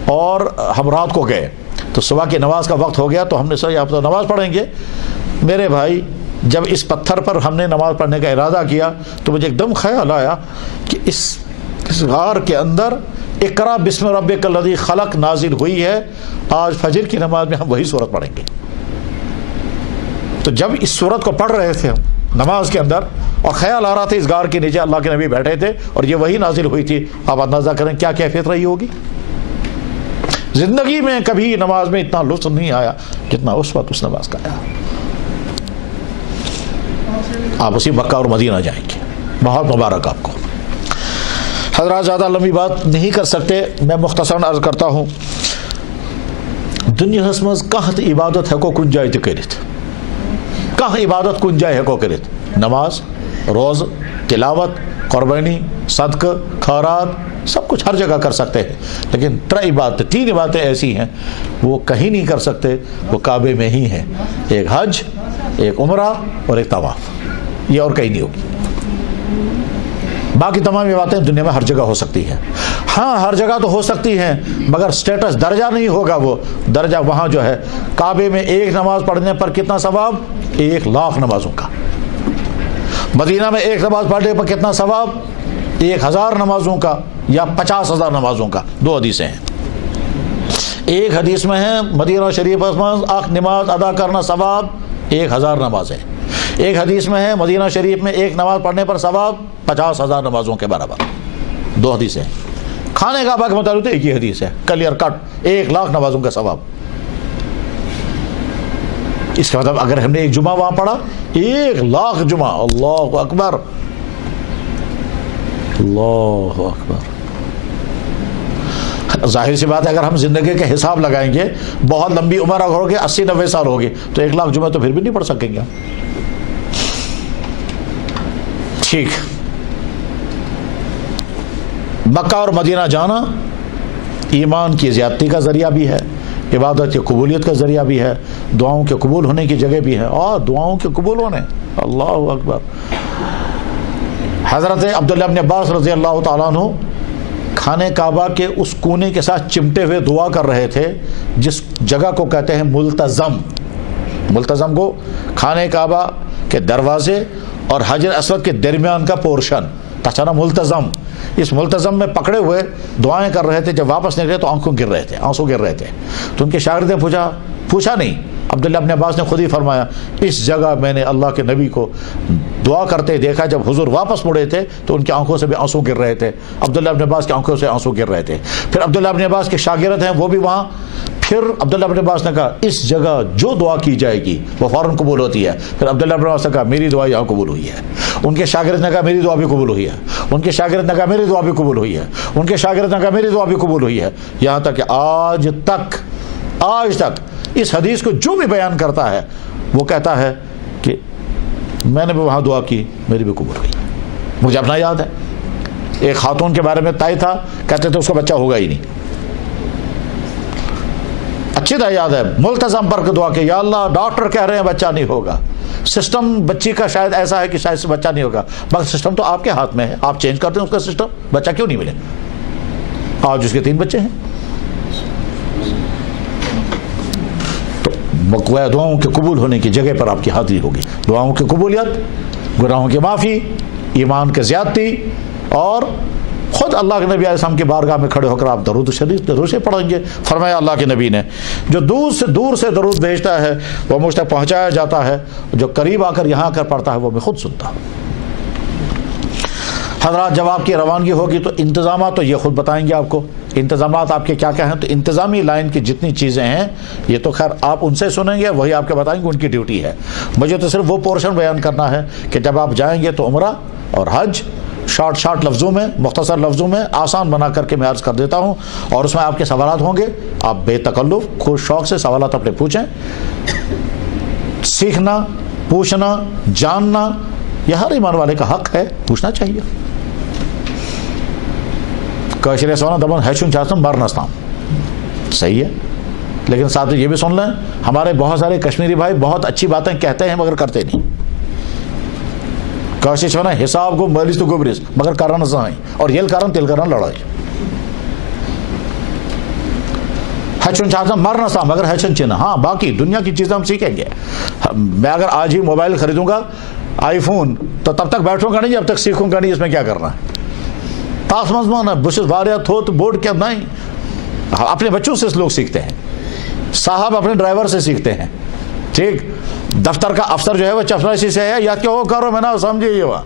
اور ہم رات کو گئے تو صبح کی نماز کا وقت ہو گیا، تو ہم نے سوچا آپ تو نماز پڑھیں گے۔ میرے بھائی جب اس پتھر پر ہم نے نماز پڑھنے کا ارادہ کیا تو مجھے ایک دم خیال آیا کہ اس غار کے اندر اقرا بسم ربک الذی خلق نازل ہوئی ہے، آج فجر کی نماز میں ہم وہی سورت پڑھیں گے۔ تو جب اس سورت کو پڑھ رہے تھے ہم نماز کے اندر اور خیال آ رہا تھا اس غار کے نیچے اللہ کے نبی بیٹھے تھے اور یہ وہی نازل ہوئی تھی، آپ اندازہ کریں کیا کیفیت رہی ہوگی۔ زندگی میں کبھی نماز میں اتنا لطف نہیں آیا جتنا اس وقت اس نماز کا آیا۔ آپ اسی مکہ اور مدینہ جائیں گے، بہت مبارک آپ کو۔ حضرات زیادہ لمبی بات نہیں کر سکتے، میں مختصراً عرض کرتا ہوں۔ دنیاہس مز کانٛہہ عبادت ہیکو کُنہِ جایہِ تہِ کٔرِتھ، کانٛہہ عبادت کُنہِ جایہِ ہیکو کٔرِتھ، نماز، روز، تلاوت، قربانی، صدقہ، خیرات، سب کچھ ہر جگہ کر سکتے ہیں، لیکن تین عبادتیں ایسی ہیں وہ کہیں نہیں کر سکتے، وہ کعبے میں ہی ہیں، ایک حج، ایک عمرہ اور ایک طواف، یہ اور کہیں نہیں ہوگی۔ باقی تمام عبادتیں دنیا میں ہر جگہ ہو سکتی ہیں، ہاں ہر جگہ تو ہو سکتی ہیں مگر سٹیٹس درجہ نہیں ہوگا، وہ درجہ وہاں جو ہے کعبے میں ایک نماز پڑھنے پر کتنا ثواب، 1,00,000 نمازوں کا، مدینہ میں ایک نماز پڑھنے پر کتنا ثواب، 1,000 نمازوں کا یا 50,000 نمازوں کا، دو حدیثیں ہیں۔ ایک حدیث میں ہے مدینہ شریف میں ایک نماز ادا کرنا ثواب 1,000 نمازیں، ایک حدیث میں ہے مدینہ شریف میں ایک نماز پڑھنے پر ثواب 50,000 نمازوں کے برابر، دو حدیثیں ہیں۔ خانہ کعبہ کے متعلق ایک ہی حدیث ہے، کلیئر کٹ 1,00,000 نمازوں کا ثواب۔ اس کا مطلب اگر ہم نے ایک جمعہ وہاں پڑھا 1,00,000 جمعہ، اللہ اکبر اللہ اکبر۔ ظاہر سی بات ہے اگر ہم زندگی کے حساب لگائیں گے، بہت لمبی عمر ہوگی، 80-90 سال ہوگی، تو 1,00,000 جمعہ تو پھر بھی نہیں پڑھ سکیں گے۔ ٹھیک، مکہ اور مدینہ جانا ایمان کی زیادتی کا ذریعہ بھی ہے، عبادت کی قبولیت کا ذریعہ بھی ہے، دعاؤں کے قبول ہونے کی جگہ بھی ہے، اور دعاؤں کے قبول ہونے، اللہ اکبر۔ حضرت عبداللہ بن عباس رضی اللہ تعالیٰ عنہ خانہ کعبہ کے اس کونے کے ساتھ چمٹے ہوئے دعا کر رہے تھے جس جگہ کو کہتے ہیں ملتزم۔ ملتزم کو خانہ کعبہ کے دروازے اور حجر اسود کے درمیان کا پورشن، تاچانا ملتزم، اس ملتزم میں پکڑے ہوئے دعائیں کر رہے تھے۔ جب واپس نکلے تو آنسو گر رہے تھے، تو ان کے شاگرد نے پوچھا نہیں، عبداللہ ابن عباس نے خود ہی فرمایا اس جگہ میں نے اللہ کے نبی کو دعا کرتے دیکھا، جب حضور واپس مڑے تھے تو ان کی آنکھوں سے بھی آنسو گر رہے تھے، عبداللہ ابن عباس کی آنکھوں سے آنسو گر رہے تھے۔ پھر عبداللہ ابن عباس کے شاگرد ہیں وہ بھی وہاں، پھر عبداللہ ابن عباس نے کہا اس جگہ جو دعا کی جائے گی وہ فوراً قبول ہوتی ہے۔ پھر عبداللہ ابن عباس نے کہا میری دعا یہاں قبول ہوئی ہے، ان کے شاگرد نے کہا میری دعا بھی قبول ہوئی ہے، ان کے شاگرد نے کہا میری دعا بھی قبول ہوئی ہے، ان کے شاگرد نے کہا میری دعا بھی قبول ہوئی ہے، یہاں تک کہ آج تک اس حدیث کو جو بھی بیان کرتا ہے وہ کہتا ہے کہ میں نے بھی وہاں دعا کی، میری بھی قبول ہوئی۔ مجھے اپنا یاد ہے ایک خاتون کے بارے میں طے تھا، کہتے تھے اس کو بچہ ہوگا ہی نہیں، اچھی طرح یاد ہے، ملتزم پر دعا کہ یا اللہ ڈاکٹر کہہ رہے ہیں بچہ نہیں ہوگا، سسٹم بچی کا شاید ایسا ہے کہ شاید سے بچہ نہیں ہوگا، مگر سسٹم تو آپ کے ہاتھ میں ہے، آپ چینج کرتے ہیں اس کا سسٹم، بچہ کیوں نہیں ملے؟ آج اس کے 3 بچے ہیں۔ تو دعاؤں کے قبول ہونے کی جگہ پر آپ کی حاضری ہوگی، دعاؤں کی قبولیت، گناہوں کی معافی، ایمان کی زیادتی، اور خود اللہ کے نبی علیہ السلام کی بارگاہ میں کھڑے ہو کر آپ درود شریف دروشے پڑھیں گے۔ فرمایا اللہ کے نبی نے جو دور سے درود بھیجتا ہے وہ مجھ تک پہنچایا جاتا ہے، جو قریب آ کر یہاں آ کر پڑھتا ہے وہ میں خود سنتا ہوں۔ حضرات جب آپ کی روانگی ہوگی تو انتظامات تو یہ خود بتائیں گے آپ کو، انتظامات آپ کے کیا کیا ہیں. تو انتظامی لائن کی جتنی چیزیں ہیں یہ تو خیر آپ ان سے سنیں گے، وہی آپ کے بتائیں گے، ان کی ڈیوٹی ہے. مجھے تو صرف وہ پورشن بیان کرنا ہے کہ جب آپ جائیں گے تو عمرہ اور حج شارٹ لفظوں میں، مختصر لفظوں میں آسان بنا کر کے میں عرض کر دیتا ہوں، اور اس میں آپ کے سوالات ہوں گے. آپ بے تکلف خوش شوق سے سوالات اپنے پوچھیں. سیکھنا، پوچھنا، جاننا یہ ہر ایمان والے کا حق ہے، پوچھنا چاہیے. کاشرے سونا دبن ہیچن چاہتم مرنستام، صحیح ہے، لیکن ساتھ یہ بھی سن لیں ہمارے بہت سارے کشمیری بھائی بہت اچھی باتیں کہتے ہیں مگر کرتے نہیں. کاشی سونا حساب کو مالس تو گوبرس مگر کرنا سائیں، اور یہ کرن تل کرنا لڑائی. ہیچن چاہتم مرنستام مگر ہیچن چن. ہاں باقی دنیا کی چیزیں ہم سیکھیں گے. میں اگر آج ہی موبائل خریدوں گا آئی فون تو تب تک بیٹھوں گا نہیں جب تک سیکھوں گا نہیں اس میں کیا کرنا ہے. تاس مزمان بشس واریاہ تھوت بورڈ کیا نہیں. اپنے بچوں سے لوگ سیکھتے ہیں، صاحب اپنے ڈرائیور سے سیکھتے ہیں. ٹھیک، دفتر کا افسر جو ہے وہ چپراسی سے ہے، یا کیا ہو کرو میں نہ سمجھے، یہ ہوا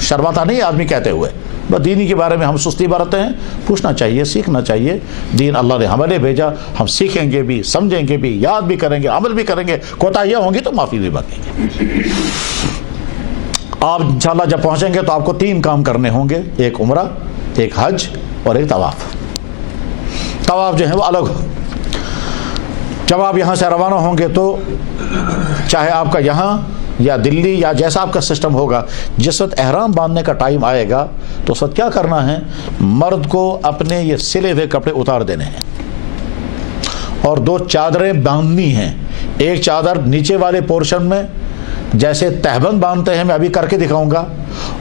شرماتا نہیں آدمی کہتے ہوئے. بس دینی کے بارے میں ہم سستی برتتے ہیں. پوچھنا چاہیے، سیکھنا چاہیے. دین اللہ نے ہمارے بھیجا، ہم سیکھیں گے بھی، سمجھیں گے بھی، یاد بھی کریں گے، عمل بھی کریں گے. کوتاہیاں ہوں گی تو معافی بھی مانگیں گے. آپ انشاءاللہ جب پہنچیں گے تو آپ کو 3 کام کرنے ہوں گے، ایک عمرہ، ایک حج اور ایک طواف. طواف جو ہے وہ الگ ہو. جب آپ یہاں سے روانہ ہوں گے تو چاہے آپ کا یہاں یا دلی یا جیسا آپ کا سسٹم ہوگا، جس وقت احرام باندھنے کا ٹائم آئے گا تو اس وقت کیا کرنا ہے، مرد کو اپنے یہ سلے ہوئے کپڑے اتار دینے ہیں اور 2 چادریں باندھنی ہیں. ایک چادر نیچے والے پورشن میں جیسے تہبند باندھتے ہیں، میں ابھی کر کے دکھاؤں گا،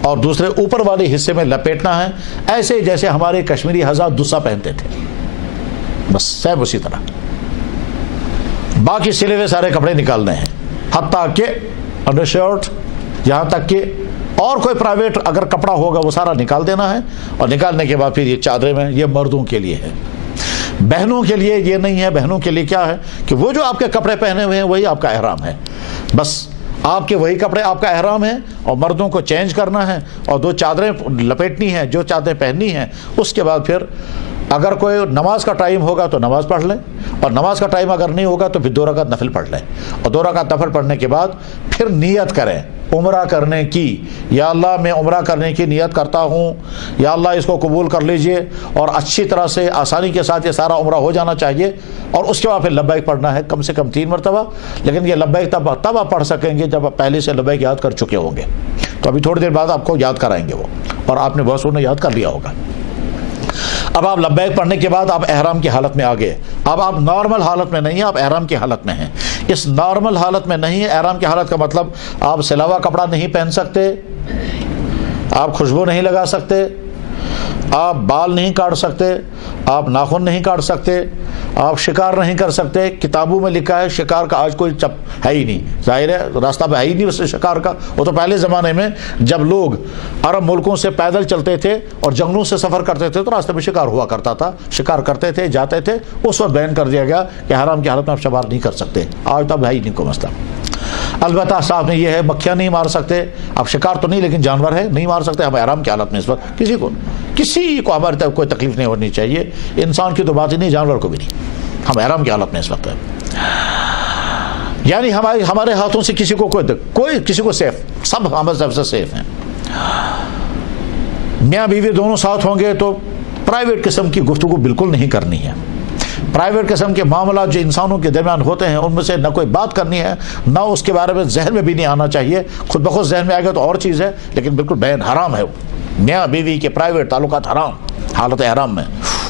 اور دوسرے اوپر والے حصے میں لپیٹنا ہے ایسے جیسے ہمارے کشمیری حضرات دوسا پہنتے تھے، بس سیب اسی طرح. باقی سلے ہوئے سارے کپڑے نکالنے ہیں، حتیٰ کہ انڈر شرٹ، یہاں تک کہ اور کوئی پرائیویٹ اگر کپڑا ہوگا وہ سارا نکال دینا ہے. اور نکالنے کے بعد پھر یہ چادریں میں، یہ مردوں کے لیے ہے. بہنوں کے لیے یہ نہیں ہے. بہنوں کے لیے کیا ہے کہ وہ جو آپ کے کپڑے پہنے ہوئے ہیں وہی آپ کا احرام ہے. بس آپ کے وہی کپڑے آپ کا احرام ہے، اور مردوں کو چینج کرنا ہے اور 2 چادریں لپیٹنی ہیں جو چادریں پہننی ہیں. اس کے بعد پھر اگر کوئی نماز کا ٹائم ہوگا تو نماز پڑھ لیں، اور نماز کا ٹائم اگر نہیں ہوگا تو پھر 2 رکعت نفل پڑھ لیں. اور 2 رکعت نفل پڑھنے کے بعد پھر نیت کریں عمرہ کرنے کی. یا اللہ میں عمرہ کرنے کی نیت کرتا ہوں، یا اللہ اس کو قبول کر لیجئے، اور اچھی طرح سے آسانی کے ساتھ یہ سارا عمرہ ہو جانا چاہیے. اور اس کے بعد پھر لبیک پڑھنا ہے کم سے کم 3 مرتبہ. لیکن یہ لبیک تب آپ پڑھ سکیں گے جب آپ پہلے سے لبیک یاد کر چکے ہوں گے. تو ابھی تھوڑی دیر بعد آپ کو یاد کرائیں گے وہ، اور آپ نے بہت سونے یاد کر لیا ہوگا. اب آپ لبیک پڑھنے کے بعد آپ احرام کی حالت میں آ گئے. اب آپ نارمل حالت میں نہیں ہیں، آپ احرام کی حالت میں ہیں. اس نارمل حالت میں نہیں ہے. احرام کی حالت کا مطلب آپ سلاوا کپڑا نہیں پہن سکتے، آپ خوشبو نہیں لگا سکتے، آپ بال نہیں کاٹ سکتے، آپ ناخن نہیں کاٹ سکتے، آپ شکار نہیں کر سکتے. کتابوں میں لکھا ہے شکار کا آج کوئی ہے ہی نہیں. ظاہر ہے راستہ پہ ہے ہی نہیں ویسے شکار کا. وہ تو پہلے زمانے میں جب لوگ عرب ملکوں سے پیدل چلتے تھے اور جنگلوں سے سفر کرتے تھے تو راستے میں شکار ہوا کرتا تھا، شکار کرتے تھے، جاتے تھے. اس وقت بیان کر دیا گیا کہ حرام کی حالت میں آپ شکار نہیں کر سکتے. آج تو ہے ہی نہیں کوئی مسئلہ. البتہ صاحب نے یہ ہے مکھیاں نہیں مار سکتے. اب شکار تو نہیں لیکن جانور ہے نہیں مار سکتے. ہم احرام کی حالت میں اس وقت کسی کو ہماری طرف کوئی تکلیف نہیں ہونی چاہیے. انسان کی تو بات ہی نہیں، جانور کو بھی نہیں. ہم احرام کی حالت میں اس وقت ہے. یعنی ہمارے ہاتھوں سے کسی کو سیف، سب ہمارے طرف سے سیف ہیں. میاں بیوی دونوں ساتھ ہوں گے تو پرائیویٹ قسم کی گفتگو بالکل نہیں کرنی ہے. پرائیویٹ قسم کے معاملات جو انسانوں کے درمیان ہوتے ہیں ان میں سے نہ کوئی بات کرنی ہے، نہ اس کے بارے میں ذہن میں بھی نہیں آنا چاہیے. خود بخود ذہن میں آئے گا تو اور چیز ہے، لیکن بالکل بین حرام ہے. میاں بیوی کے پرائیویٹ تعلقات حرام حالت احرام میں.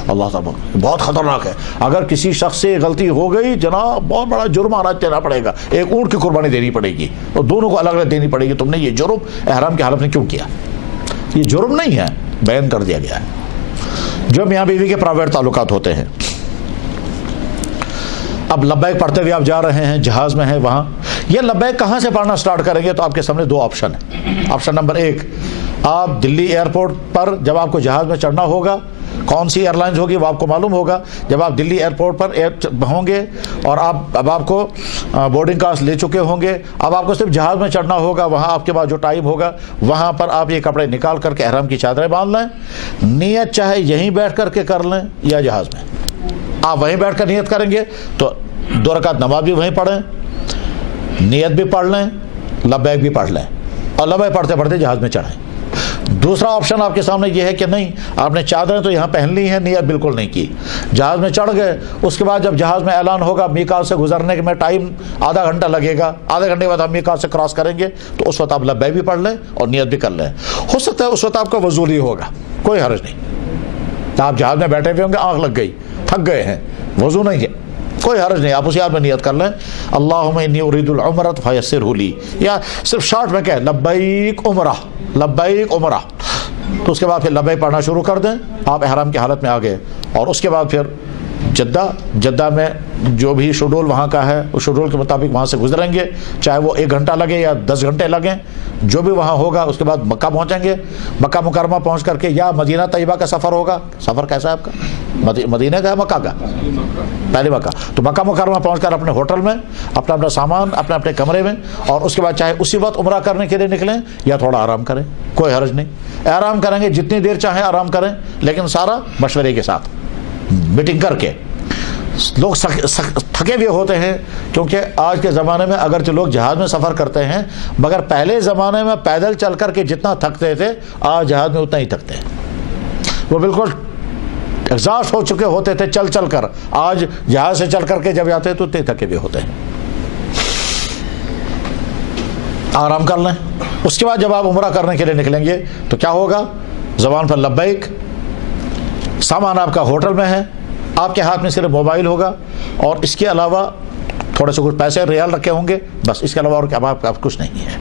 اللہ تعالیٰ بہت خطرناک ہے. اگر کسی شخص سے غلطی ہو گئی جناب بہت بڑا جرمانہ دینا پڑے گا. ایک اونٹ کی قربانی دینی پڑے گی اور دونوں کو الگ الگ دینی پڑے گی. تم نے یہ جرم احرام کی حالت میں کیوں کیا؟ یہ جرم نہیں ہے، بیان کر دیا گیا ہے. جو میاں بیوی کے پرائیویٹ تعلقات ہوتے ہیں. اب لبیک پڑھتے ہوئے آپ جا رہے ہیں، جہاز میں ہیں وہاں. یہ لبیک کہاں سے پڑھنا سٹارٹ کریں گے؟ تو آپ کے سامنے 2 آپشن ہیں. آپشن نمبر 1، آپ دلی ایئرپورٹ پر جب آپ کو جہاز میں چڑھنا ہوگا کون سی ایئر لائنز ہوگی وہ آپ کو معلوم ہوگا جب آپ دلی ایئرپورٹ پر ہوں گے اور اب آپ کو بورڈنگ پاس لے چکے ہوں گے. اب آپ کو صرف جہاز میں چڑھنا ہوگا. وہاں آپ کے پاس جو ٹائم ہوگا وہاں پر آپ یہ کپڑے نکال کر کے احرام کی چادریں باندھ لیں. نیت چاہے یہیں بیٹھ کر کے کر لیں یا جہاز میں. آپ وہیں بیٹھ کر نیت کریں گے تو 2 رکعت نماز بھی وہیں پڑھیں, نیت بھی پڑھ لیں, لبیک بھی پڑھ لیں اور لبیک پڑھتے پڑھتے جہاز میں چڑھیں. دوسرا آپشن آپ کے سامنے یہ ہے کہ نہیں, آپ نے چادریں تو یہاں پہن لی ہیں, نیت بالکل نہیں کی, جہاز میں چڑھ گئے. اس کے بعد جب جہاز میں اعلان ہوگا میقات سے گزرنے میں ٹائم آدھا گھنٹہ لگے گا, آدھے گھنٹے کے بعد ہم میقات سے کراس کریں گے, تو اس وقت آپ لبیک بھی پڑھ لیں اور نیت بھی کر لیں. ہو سکتا ہے اس وقت آپ کا وضو ہی ہوگا, کوئی حرج نہیں. آپ جہاز میں بیٹھے ہوئے ہوں گے, آنکھ لگ گئی, تھک گئے ہیں, وضو نہیں ہے, کوئی حرج نہیں. آپ اسی حال میں نیت کر لیں اللہم انی ارید العمرۃ فیسرہ لی, یا صرف شارٹ میں کہیں لبیک عمرہ, لبیک عمرہ. تو اس کے بعد پھر لبیک پڑھنا شروع کر دیں. آپ احرام کی حالت میں آ گئے اور اس کے بعد پھر جدہ میں جو بھی شیڈول وہاں کا ہے اس شیڈول کے مطابق وہاں سے گزریں گے, چاہے وہ 1 گھنٹہ لگے یا 10 گھنٹے لگیں, جو بھی وہاں ہوگا. اس کے بعد مکہ پہنچیں گے. مکہ مکرمہ پہنچ کر کے یا مدینہ طیبہ کا سفر ہوگا. سفر کیسا ہے آپ کا, مدینہ کا ہے مکہ کا؟ پہلے مکہ. تو مکہ مکرمہ پہنچ کر اپنے ہوٹل میں اپنا سامان اپنے کمرے میں, اور اس کے بعد چاہے اسی وقت عمرہ کرنے کے لیے نکلیں یا تھوڑا آرام کریں, کوئی حرج نہیں. آرام کریں گے جتنی دیر چاہیں آرام کریں, لیکن سارا مشورے کے ساتھ, میٹنگ کر کے. لوگ تھکے ہوئے ہوتے ہیں کیونکہ آج کے زمانے میں اگرچہ لوگ جہاز میں سفر کرتے ہیں, مگر پہلے زمانے میں پیدل چل کر کے جتنا تھکتے تھے آج جہاز میں اتنا ہی تھکتے ہیں. وہ بالکل ایگزاسٹ ہو چکے ہوتے تھے چل کر, آج جہاز سے چل کر کے جب جاتے ہیں تو اتنے تھکے ہوئے ہوتے ہیں. آرام کر لیں. اس کے بعد جب آپ عمرہ کرنے کے لیے نکلیں گے تو کیا ہوگا, زبان پر لبیک, سامان آپ کا ہوٹل میں ہے, آپ کے ہاتھ میں صرف موبائل ہوگا اور اس کے علاوہ تھوڑے سے کچھ پیسے ریال رکھے ہوں گے, بس اس کے علاوہ اور آپ کا کچھ نہیں ہے.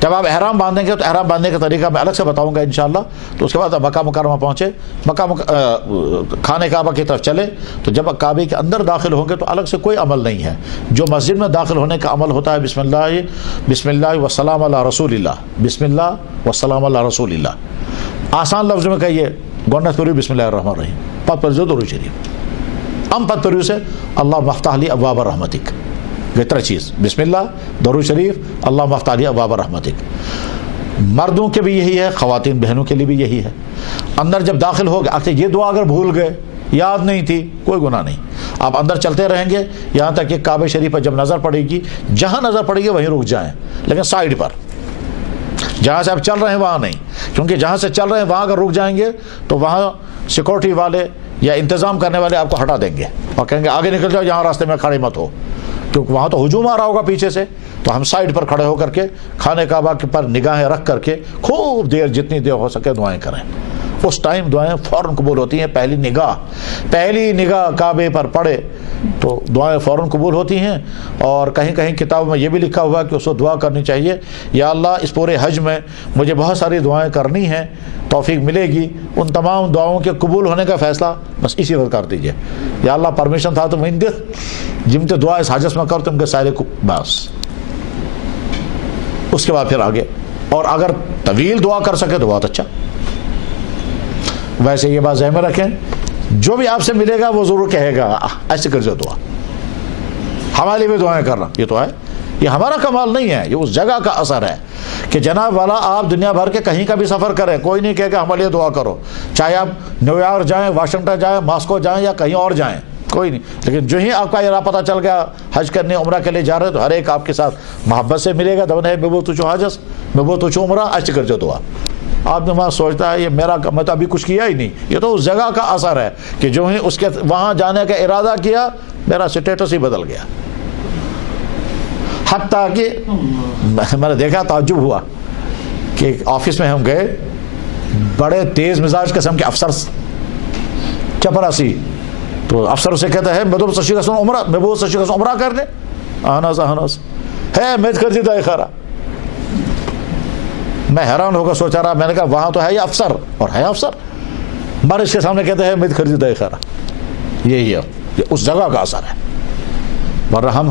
جب آپ احرام باندھیں گے تو احرام باندھنے کا طریقہ میں الگ سے بتاؤں گا انشاءاللہ. تو اس کے بعد مکہ مکرمہ پہنچے, خانہ کعبہ کی طرف چلے, تو جب کعبے کے اندر داخل ہوں گے تو الگ سے کوئی عمل نہیں ہے. جو مسجد میں داخل ہونے کا عمل ہوتا ہے بسم اللہ والسلام علی رسول اللہ, بسم اللہ والسلام علی رسول اللہ. آسان لفظ میں کہیے, گونڈت پوری بسم اللہ الرحمن الرحیم, پت پر جو درود شریف, ہم پت پر سے اللہ مفتح لی ابواب رحمتک, بہتر چیز بسم اللہ درود شریف اللہ مفتح لی ابواب رحمتک. مردوں کے بھی یہی ہے, خواتین بہنوں کے لیے بھی یہی ہے. اندر جب داخل ہو گئے, اچھا یہ دعا اگر بھول گئے, یاد نہیں تھی, کوئی گناہ نہیں, آپ اندر چلتے رہیں گے یہاں تک کہ کعبہ شریف پر جب نظر پڑے گی, جہاں نظر پڑے گی وہیں رک جائیں, لیکن سائڈ پر, جہاں سے آپ چل رہے ہیں وہاں نہیں, کیونکہ جہاں سے چل رہے ہیں وہاں اگر رک جائیں گے تو وہاں سیکورٹی والے یا انتظام کرنے والے آپ کو ہٹا دیں گے اور کہیں گے آگے نکل جاؤ, یہاں راستے میں کھڑے مت ہو, کیونکہ وہاں تو ہجوم آ رہا ہوگا پیچھے سے. تو ہم سائڈ پر کھڑے ہو کر کے خانہ کعبہ کے پر نگاہیں رکھ کر کے خوب دیر, جتنی دیر ہو سکے دعائیں کریں. اس ٹائم دعائیں فوراً قبول ہوتی ہیں. پہلی نگاہ کعبے پر پڑے تو دعائیں فوراً قبول ہوتی ہیں. اور کہیں کہیں کتابوں میں یہ بھی لکھا ہوا ہے کہ اس کو دعا کرنی چاہیے, یا اللہ اس پورے حج میں مجھے بہت ساری دعائیں کرنی ہیں, توفیق ملے گی, ان تمام دعاؤں کے قبول ہونے کا فیصلہ بس اسی وقت کر دیجئے. یا اللہ پرمیشن تھا تو میں جم تے دعا اس حاجت میں کر تم کے سارے کو بس. اس کے بعد پھر آگے, اور اگر طویل دعا کر سکے تو بہت اچھا. ویسے یہ بات ذہن میں رکھیں, جو بھی آپ سے ملے گا وہ ضرور کہے گا ایسے کر جو دعا, ہمارے لیے بھی دعائیں کرنا. یہ تو ہے, یہ ہمارا کمال نہیں ہے, یہ اس جگہ کا اثر ہے کہ جناب والا آپ دنیا بھر کے کہیں کا بھی سفر کریں, کوئی نہیں کہے گا ہمارے لیے دعا کرو, چاہے آپ نیو یارک جائیں, واشنگٹن جائیں, ماسکو جائیں یا کہیں اور جائیں, کوئی نہیں. لیکن جو ہی آپ کا یہ پتہ چل گیا حج کرنے عمرہ کے لیے جا رہے تو ہر ایک آپ کے ساتھ محبت سے ملے گا. دون ہے میں وہ تجھو حاجس, میں وہ تجھو عمرہ, ایسے کر جو دعا. آپ نے وہاں سوچتا ہے یہ میرا, میں تو ابھی کچھ کیا ہی نہیں. یہ تو اس جگہ کا اثر ہے کہ جو ہی اس کے وہاں جانے کا ارادہ کیا میرا سٹیٹس ہی بدل گیا. حتیٰ کہ میں نے دیکھا, تعجب ہوا کہ آفس میں ہم گئے, بڑے تیز مزاج قسم کے افسر چپراسی, تو افسر سے کہتا ہے میں تو سچی قسم عمرہ, میں وہ سچی قسم عمرہ کرنے آناس ہے میں کر دیتا ہے خارا. میں حیران ہو کر سوچا رہا, میں نے کہا وہاں تو ہے یہ افسر, اور ہے افسر, مگر اس کے سامنے کہتے ہیں مت خریدا ہے خارا. یہی ہے, یہ اس جگہ کا اثر ہے. ورنہ ہم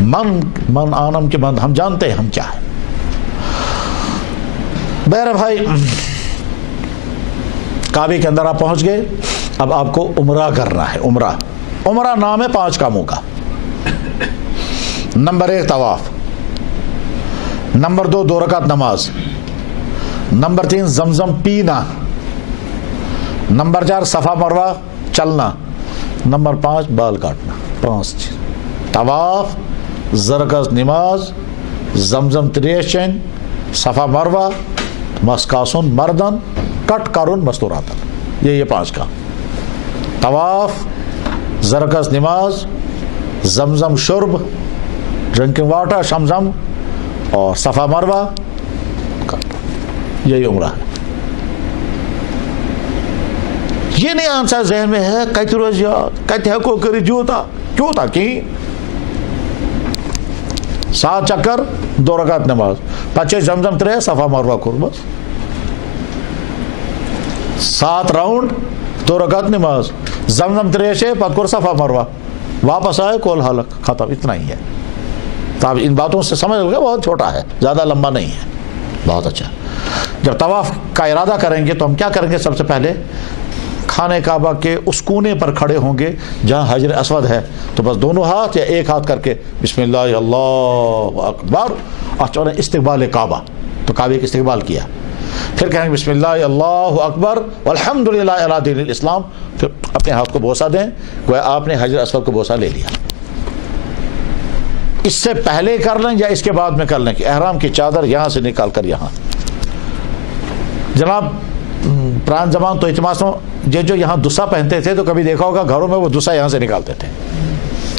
من آنم کے بند, ہم جانتے ہیں ہم کیا ہے. بہر بھائی کعبے کے اندر آپ پہنچ گئے. اب آپ کو عمرہ کرنا ہے. عمرہ نام ہے 5 کاموں کا. نمبر 1 طواف، نمبر 2 2 رکعت نماز، نمبر 3 زمزم پینا، نمبر 4 صفا مروہ چلنا، نمبر 5 بال کاٹنا. 5 طواف، زرکت نماز، زمزم تریشن، صفا مروہ، مسکاسن مردن، کٹ کرن مستوراتن. یہ 5 کا. طواف، زرکت نماز، زمزم شرب ڈرنکنگ واٹر شمزم، اور صفا مروہ کٹ. یہی عمرہ ہے. یہ نہیں آنسر ذہن میں ہے کت روز یاد کت ہیکو کرت یوتا کی 7 چکر 2 رکعت نماز پچے زمزم 3 صفا مروہ کور بس 7 راؤنڈ 2 رکعت نماز زمزم 3 پت کور صفا مروہ واپس آئے کول حلق ختم. اتنا ہی ہے. تو آپ ان باتوں سے سمجھ لو گے بہت چھوٹا ہے، زیادہ لمبا نہیں ہے. بہت اچھا. جب طواف کا ارادہ کریں گے تو ہم کیا کریں گے؟ سب سے پہلے خانہ کعبہ کے اس کونے پر کھڑے ہوں گے جہاں حجر اسود ہے، تو بس دونوں ہاتھ یا ایک ہاتھ کر کے بسم اللہ اللہ اکبر اور استقبال کعبہ، تو کعبے کا استقبال کیا. پھر کہیں گے بسم اللہ اللہ اکبر والحمدللہ علی دین الاسلام. پھر اپنے ہاتھ کو بوسہ دیں گویا آپ نے حجر اسود کو بوسہ لے لیا. اس سے پہلے کر لیں یا اس کے بعد میں کر لیں کہ احرام کی چادر یہاں سے نکال کر یہاں. جناب پران زمان تو اتماس جو یہاں دسا پہنتے تھے تو کبھی دیکھا ہوگا گھروں میں وہ دسا یہاں سے نکالتے تھے.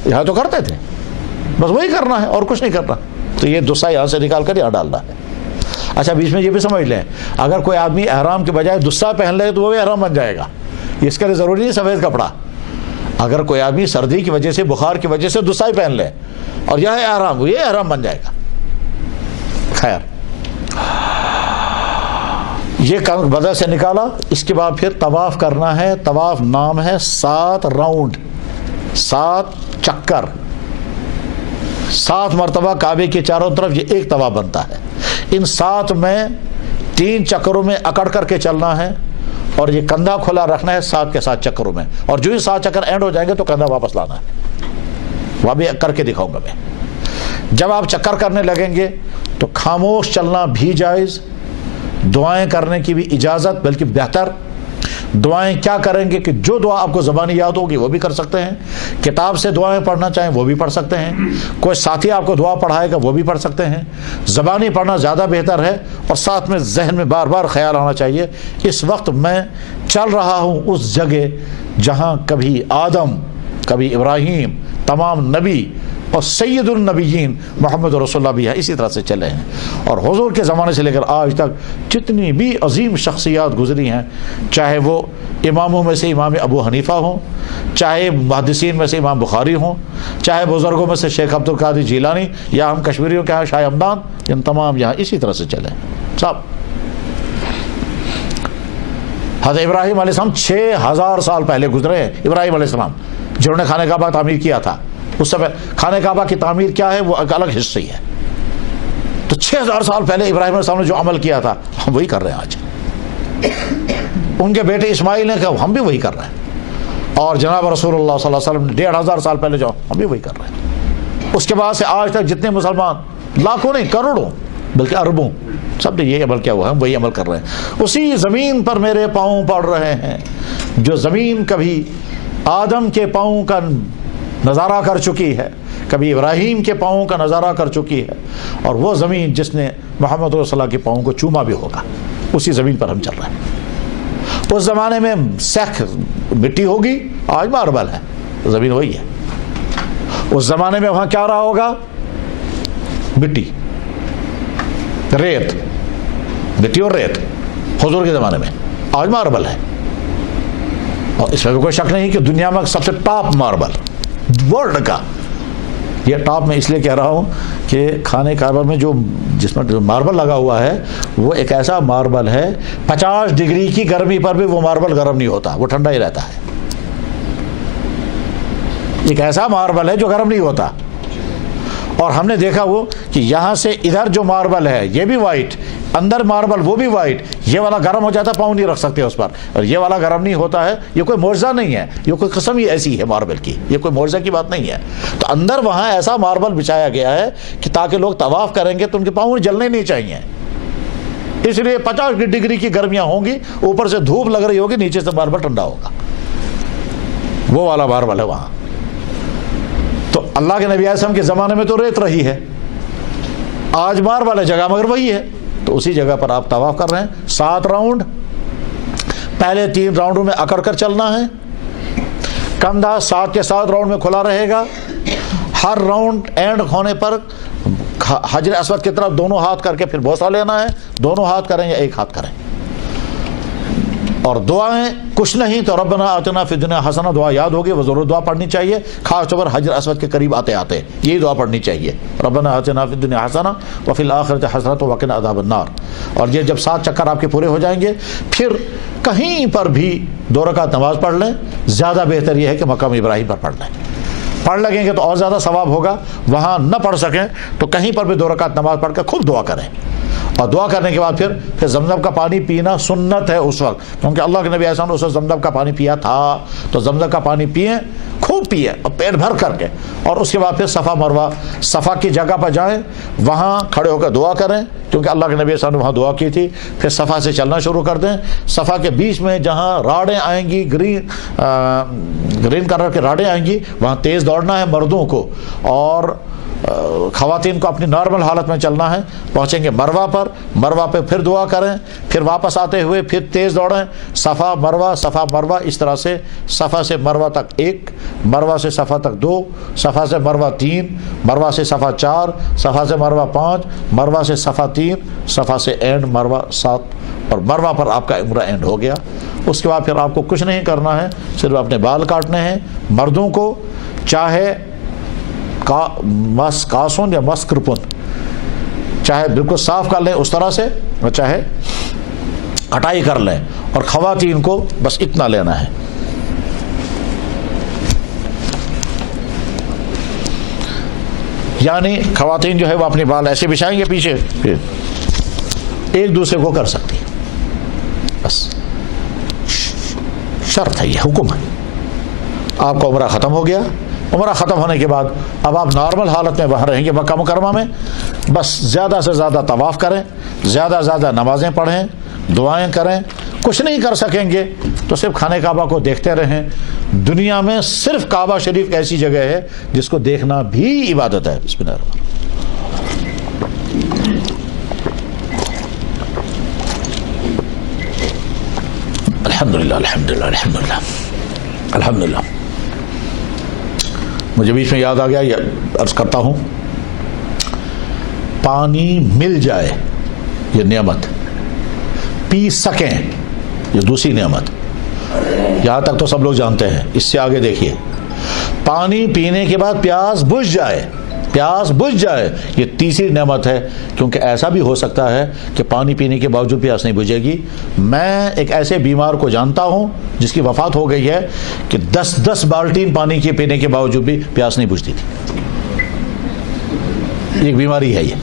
یہاں تو کرتے تھے، بس وہی کرنا ہے اور کچھ نہیں کرنا. تو یہ دسا یہاں سے نکال کر یہاں ڈالنا ہے. اچھا بیچ میں یہ بھی سمجھ لیں اگر کوئی آدمی احرام کے بجائے دسا پہن لے تو وہ بھی احرام بن جائے گا. اس کے لیے ضروری نہیں سفید کپڑا. اگر کوئی آدمی سردی کی وجہ سے بخار کی وجہ سے دسا ہی پہن لے اور یہ احرام یہ احرام بن جائے گا. خیر یہ بدل سے نکالا. اس کے بعد پھر طواف کرنا ہے. طواف نام ہے 7 راؤنڈ 7 چکر 7 مرتبہ کعبے کے چاروں طرف یہ ایک طواف بنتا ہے. ان 7 میں 3 چکروں میں اکڑ کر کے چلنا ہے اور یہ کندھا کھلا رکھنا ہے 7 کے 7 چکروں میں. اور جو ہی 7 چکر اینڈ ہو جائیں گے تو کندھا واپس لانا ہے. وہ بھی کر کے دکھاؤں گا میں. جب آپ چکر کرنے لگیں گے تو خاموش چلنا بھی جائز، دعائیں کرنے کی بھی اجازت، بلکہ بہتر. دعائیں کیا کریں گے کہ جو دعا آپ کو زبانی یاد ہوگی وہ بھی کر سکتے ہیں، کتاب سے دعائیں پڑھنا چاہیں وہ بھی پڑھ سکتے ہیں، کوئی ساتھی آپ کو دعا پڑھائے گا وہ بھی پڑھ سکتے ہیں. زبانی پڑھنا زیادہ بہتر ہے اور ساتھ میں ذہن میں بار بار خیال آنا چاہیے اس وقت میں چل رہا ہوں اس جگہ جہاں کبھی آدم، کبھی ابراہیم، تمام نبی اور سید النبیین محمد رسول اللہ بھی ہے اسی طرح سے چلے ہیں. اور حضور کے زمانے سے لے کر آج تک جتنی بھی عظیم شخصیات گزری ہیں، چاہے وہ اماموں میں سے امام ابو حنیفہ ہوں، چاہے محدثین میں سے امام بخاری ہوں، چاہے بزرگوں میں سے شیخ عبد القادر جیلانی یا ہم کشمیریوں کے یہاں شاہ ہمدان، ان تمام یہاں اسی طرح سے چلے ہیں سب. حضرت ابراہیم علیہ السلام 6000 سال پہلے گزرے ہیں. ابراہیم علیہ السلام جنہوں نے خانہ کعبہ تعمیر کیا تھا، اس سے خانہ کعبہ کی تعمیر کیا ہے وہ ایک الگ ہسٹری ہے. تو 6000 سال پہلے ابراہیم علیہ السلام نے جو عمل کیا تھا ہم وہی کر رہے ہیں آج. ان کے بیٹے اسماعیل نے کہا ہم بھی وہی کر رہے ہیں. اور جناب رسول اللہ صلی اللہ علیہ وسلم نے 1500 سال پہلے جو ہم بھی وہی کر رہے ہیں. اس کے بعد سے آج تک جتنے مسلمان لاکھوں نہیں کروڑوں بلکہ اربوں سب نے یہ عمل کیا ہوا ہے، ہم وہی عمل کر رہے ہیں. اسی زمین پر میرے پاؤں پڑ رہے ہیں جو زمین کبھی آدم کے پاؤں کا نظارہ کر چکی ہے، کبھی ابراہیم کے پاؤں کا نظارہ کر چکی ہے، اور وہ زمین جس نے محمد رسول اللہ کے پاؤں کو چوما بھی ہوگا، اسی زمین پر ہم چل رہے ہیں. اس زمانے میں سخت مٹی ہوگی، آج ماربل ہے، زمین وہی ہے. اس زمانے میں وہاں کیا رہا ہوگا؟ مٹی، ریت، مٹی اور ریت حضور کے زمانے میں. آج ماربل ہے، اور اس میں بھی کوئی شک نہیں کہ دنیا میں سب سے ٹاپ ماربل ورلڈ کا. یہ ٹاپ میں اس لیے کہہ رہا ہوں کہ خانہ کعبہ میں جس میں جو ماربل لگا ہوا ہے وہ ایک ایسا ماربل ہے 50 ڈگری کی گرمی پر بھی وہ ماربل گرم نہیں ہوتا، وہ ٹھنڈا ہی رہتا ہے. ایک ایسا ماربل ہے جو گرم نہیں ہوتا. اور ہم نے دیکھا وہ کہ یہاں سے ادھر جو ماربل ہے یہ بھی وائٹ، اندر ماربل وہ بھی وائٹ، یہ والا گرم ہو جاتا پاؤں نہیں رکھ سکتے اس پر، اور یہ والا گرم نہیں ہوتا ہے. یہ کوئی معجزہ نہیں ہے، یہ کوئی قسم ہی ایسی ہے ماربل کی، یہ کوئی معجزہ کی بات نہیں ہے. تو اندر وہاں ایسا ماربل بچھایا گیا ہے کہ تاکہ لوگ طواف کریں گے تو ان کے پاؤں جلنے نہیں چاہیے. اس لیے 50 ڈگری کی گرمیاں ہوں گی، اوپر سے دھوپ لگ رہی ہوگی، نیچے سے ماربل ٹھنڈا ہوگا. وہ والا ماربل ہے وہاں. تو اللہ کے نبی علیہ السلام کے زمانے میں تو ریت رہی ہے، آج ماربل ہے جگہ مگر وہی ہے. تو اسی جگہ پر آپ طواف کر رہے ہیں. 7 راؤنڈ، پہلے 3 راؤنڈوں میں اکڑ کر چلنا ہے. کندھا 7 کے 7 راؤنڈ میں کھلا رہے گا. ہر راؤنڈ اینڈ ہونے پر حجر اسود کی طرف دونوں ہاتھ کر کے پھر بوسہ لینا ہے. دونوں ہاتھ کریں یا ایک ہاتھ کریں. اور دعائیں کچھ نہیں تو ربنا آتنا فی الدنیا حسنہ دعا یاد ہوگی، وہ ضرور دعا پڑھنی چاہیے، خاص طور پر حجر اسود کے قریب آتے آتے یہی دعا پڑھنی چاہیے، ربنا آتنا فی الدنیا حسنہ وفی الآخرۃ حسنۃ وقنا عذاب النار. اور یہ جب 7 چکر آپ کے پورے ہو جائیں گے پھر کہیں پر بھی 2 رکعت نماز پڑھ لیں. زیادہ بہتر یہ ہے کہ مقام ابراہیم پر پڑھ لیں. پڑھ لگیں گے تو اور زیادہ ثواب ہوگا. وہاں نہ پڑھ سکیں تو کہیں پر بھی 2 رکعت نماز پڑھ کر خوب دعا کریں. اور دعا کرنے کے بعد پھر زمزم کا پانی پینا سنت ہے اس وقت، کیونکہ اللہ کے نبی ایسا نے اس وقت زمزم کا پانی پیا تھا. تو زمزم کا پانی پئیں، خوب پئیں اور پیٹ بھر کر کے. اور اس کے بعد پھر صفا مروہ، صفا کی جگہ پر جائیں، وہاں کھڑے ہو کر دعا کریں، کیونکہ اللہ کے نبی ایسا نے وہاں دعا کی تھی. پھر صفا سے چلنا شروع کر دیں. صفا کے بیچ میں جہاں راڑیں آئیں گی، گرین کلر کے راڑیں آئیں گی، وہاں تیز دوڑنا ہے مردوں کو، اور خواتین کو اپنی نارمل حالت میں چلنا ہے. پہنچیں گے مروہ پر، مروہ پہ پھر دعا کریں، پھر واپس آتے ہوئے پھر تیز دوڑیں، صفا مروہ اس طرح سے. صفا سے مروہ تک 1، مروہ سے صفا تک 2، صفا سے مروہ 3، مروہ سے صفا 4، صفا سے مروہ 5، مروہ سے صفا 3، صفا سے اینڈ مروہ 7، اور مروہ پر آپ کا عمرہ اینڈ ہو گیا. اس کے بعد پھر آپ کو کچھ نہیں کرنا ہے، صرف اپنے بال کاٹنے ہیں. مردوں کو چاہے کاسون یا مسکرپن، چاہے بالکل صاف کر لیں اس طرح سے، اور چاہے کٹائی کر لیں. اور خواتین کو بس اتنا لینا ہے. یعنی خواتین جو ہے وہ اپنے بال ایسے بچھائیں گے پیچھے، پھر ایک دوسرے کو کر سکتی ہے. بس شرط ہے، یہ حکم ہے. آپ کا عمرہ ختم ہو گیا. عمرہ ختم ہونے کے بعد اب آپ نارمل حالت میں وہاں رہیں گے مکہ مکرمہ میں. بس زیادہ سے زیادہ طواف کریں، زیادہ سے زیادہ نمازیں پڑھیں، دعائیں کریں. کچھ نہیں کر سکیں گے تو صرف خانہ کعبہ کو دیکھتے رہیں. دنیا میں صرف کعبہ شریف ایسی جگہ ہے جس کو دیکھنا بھی عبادت ہے. بسم اللہ الرحمن الحمدللہ الحمدللہ الحمدللہ الحمدللہ. مجھے بیچ میں یاد آ گیا، یہ عرض کرتا ہوں، پانی مل جائے یہ نعمت، پی سکیں یہ دوسری نعمت. یہاں تک تو سب لوگ جانتے ہیں. اس سے آگے دیکھیے، پانی پینے کے بعد پیاس بجھ جائے یہ تیسری نعمت ہے. کیونکہ ایسا بھی ہو سکتا ہے کہ پانی پینے کے باوجود پیاس نہیں بجھے گی. میں ایک ایسے بیمار کو جانتا ہوں جس کی وفات ہو گئی ہے کہ 10 بالٹین پانی کے پینے کے باوجود بھی پیاس نہیں بجھتی تھی. ایک بیماری ہے یہ.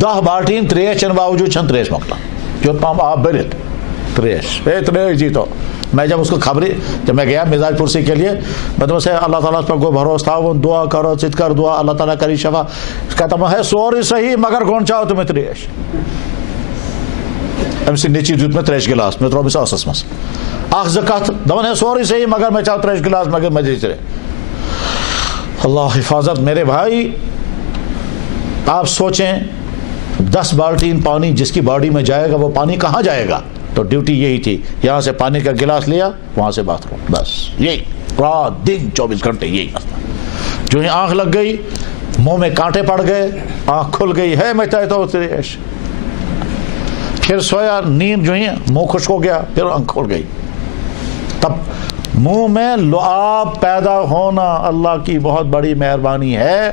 10 بالٹین تریش چن باوجود چھن تریش مکتا جو پام آپ بلت تریش جی. تو میں جب اس کو خبری، جب میں گیا مزاج پرسی کے لیے، میں تو اسے اللہ تعالیٰ پر کو بھروسہ تھا، وہ دعا کرو چتکر دعا اللہ تعالیٰ کری شفا. کہتا ہے سوری صحیح مگر کون چاہو تمہیں تریش امس نیچی دیت میں تریش گلاس میں تروہ اسس مس اخ زکات دپان ہے سوری صحیح مگر میں چاہو تریش گلاس مگر میں ترے. اللہ حفاظت میرے بھائی. آپ سوچیں 10 بالٹین پانی جس کی باڈی میں جائے گا وہ پانی کہاں جائے گا؟ تو ڈیوٹی یہی تھی، یہاں سے پانی کا گلاس لیا، وہاں سے باتھ روم، بس یہی رات دن 24 گھنٹے یہی مسئلہ. جو ہی آنکھ لگ گئی، منہ میں کانٹے پڑ گئے، آنکھ کھل گئی ہے میں چاہتا ہوں تریش. پھر سویا، نیند جو ہی منہ خشک ہو گیا، پھر آنکھ کھل گئی. تب منہ میں لعاب پیدا ہونا اللہ کی بہت بڑی مہربانی ہے.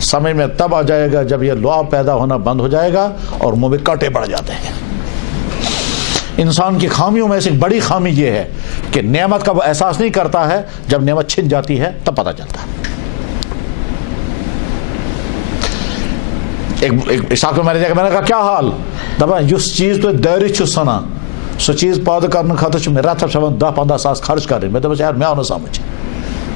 سمجھ میں تب آ جائے گا جب یہ لعاب پیدا ہونا بند ہو جائے گا اور منہ میں کانٹے پڑ جاتے ہیں. انسان کی خامیوں میں سے ایک بڑی خامی یہ ہے کہ نعمت کا وہ احساس نہیں کرتا ہے، جب نعمت چھن جاتی ہے تب پتہ چلتا ہے. ایک صاحب کو میں نے کہا کیا حال دپان اس چیز تو داری چھ سنا سو چیز پٲدٕ کرنہٕ خٲطرٕ چھُ مےٚ رٮ۪تس پٮ۪وان 10-15 ساس خرچ کرٕنۍ مےٚ دوٚپمَس یار مےٚ آو نہٕ سمجھ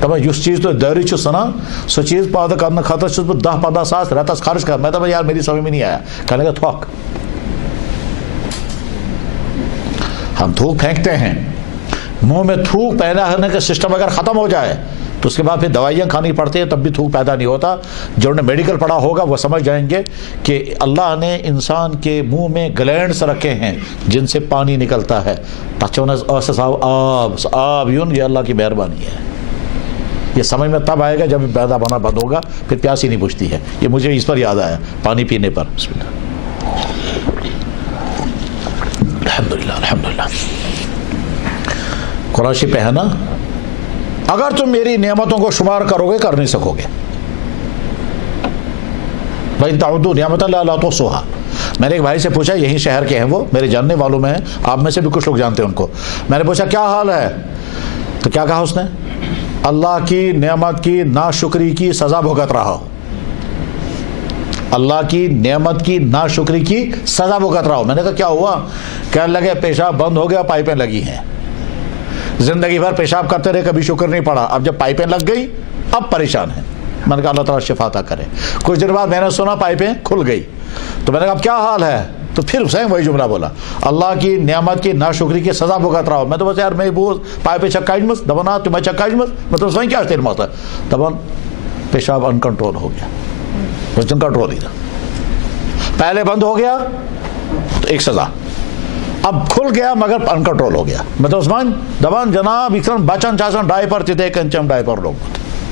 دپان یُس چیز تو دٲری چھُ سنان سو چیز پٲدٕ کرنہٕ خٲطرٕ چھُس بہٕ 10-15 ساس رٮ۪تس خرچ کران میں دپان یار میری سمجھ میں نہیں آیا کہنے کا تھوک ہم تھوک پھینکتے ہیں منہ میں تھوک پیدا ہونے کا سسٹم اگر ختم ہو جائے تو اس کے بعد پھر دوائیاں کھانی پڑتی ہیں تب بھی تھوک پیدا نہیں ہوتا. جنہوں نے میڈیکل پڑھا ہوگا وہ سمجھ جائیں گے کہ اللہ نے انسان کے منہ میں گلینڈز رکھے ہیں جن سے پانی نکلتا ہے. آب یون یہ اللہ کی مہربانی ہے. یہ سمجھ میں تب آئے گا جب پیدا ہونا بند ہوگا پھر پیاس ہی نہیں بجھتی ہے. یہ مجھے اس پر یاد آیا پانی پینے پر. بسم اللہ الحمدللہ الحمدللہ. قرآن شریف ہے نا اگر تم میری نعمتوں کو شمار کرو گے کر نہیں سکو گے. بھائی تعدوا نعمت اللہ لا تحصوها. میں نے ایک بھائی سے پوچھا یہیں شہر کے ہیں وہ میرے جاننے والوں میں ہیں آپ میں سے بھی کچھ لوگ جانتے ہیں ان کو. میں نے پوچھا کیا حال ہے تو کیا کہا اس نے اللہ کی نعمت کی ناشکری کی سزا بھگت رہا ہو. اللہ کی نعمت کی ناشکری کی سزا بھگت رہا ہو. میں نے کہا کیا ہوا کہنے لگے پیشاب بند ہو گیا پائپیں لگی ہیں. زندگی بھر پیشاب کرتے رہے کبھی شکر نہیں پڑا اب جب پائپیں لگ گئی اب پریشان ہیں. میں نے کہا اللہ تعالیٰ شفا عطا کرے. کچھ دن بعد میں نے سنا پائپیں کھل گئی تو میں نے کہا اب کیا حال ہے تو پھر سیم وہی جملہ بولا اللہ کی نعمت کی ناشکری کی سزا بھگت رہا ہو. میں تو بس یار میں وہ پائپیں چکاجمس دبنا تمہیں چکاجمس مطلب وہیں کیا تیرے ماتا دبن پیشاب ان کنٹرول ہو گیا. اس دن کنٹرول ہی تھا پہلے بند ہو گیا تو ایک سزا اب کھل گیا مگر ان کنٹرول ہو گیا. مطلب عثمان دبان جناب اکثر بچن چاچن ڈائپر تھے کنچم ڈائپر لوگ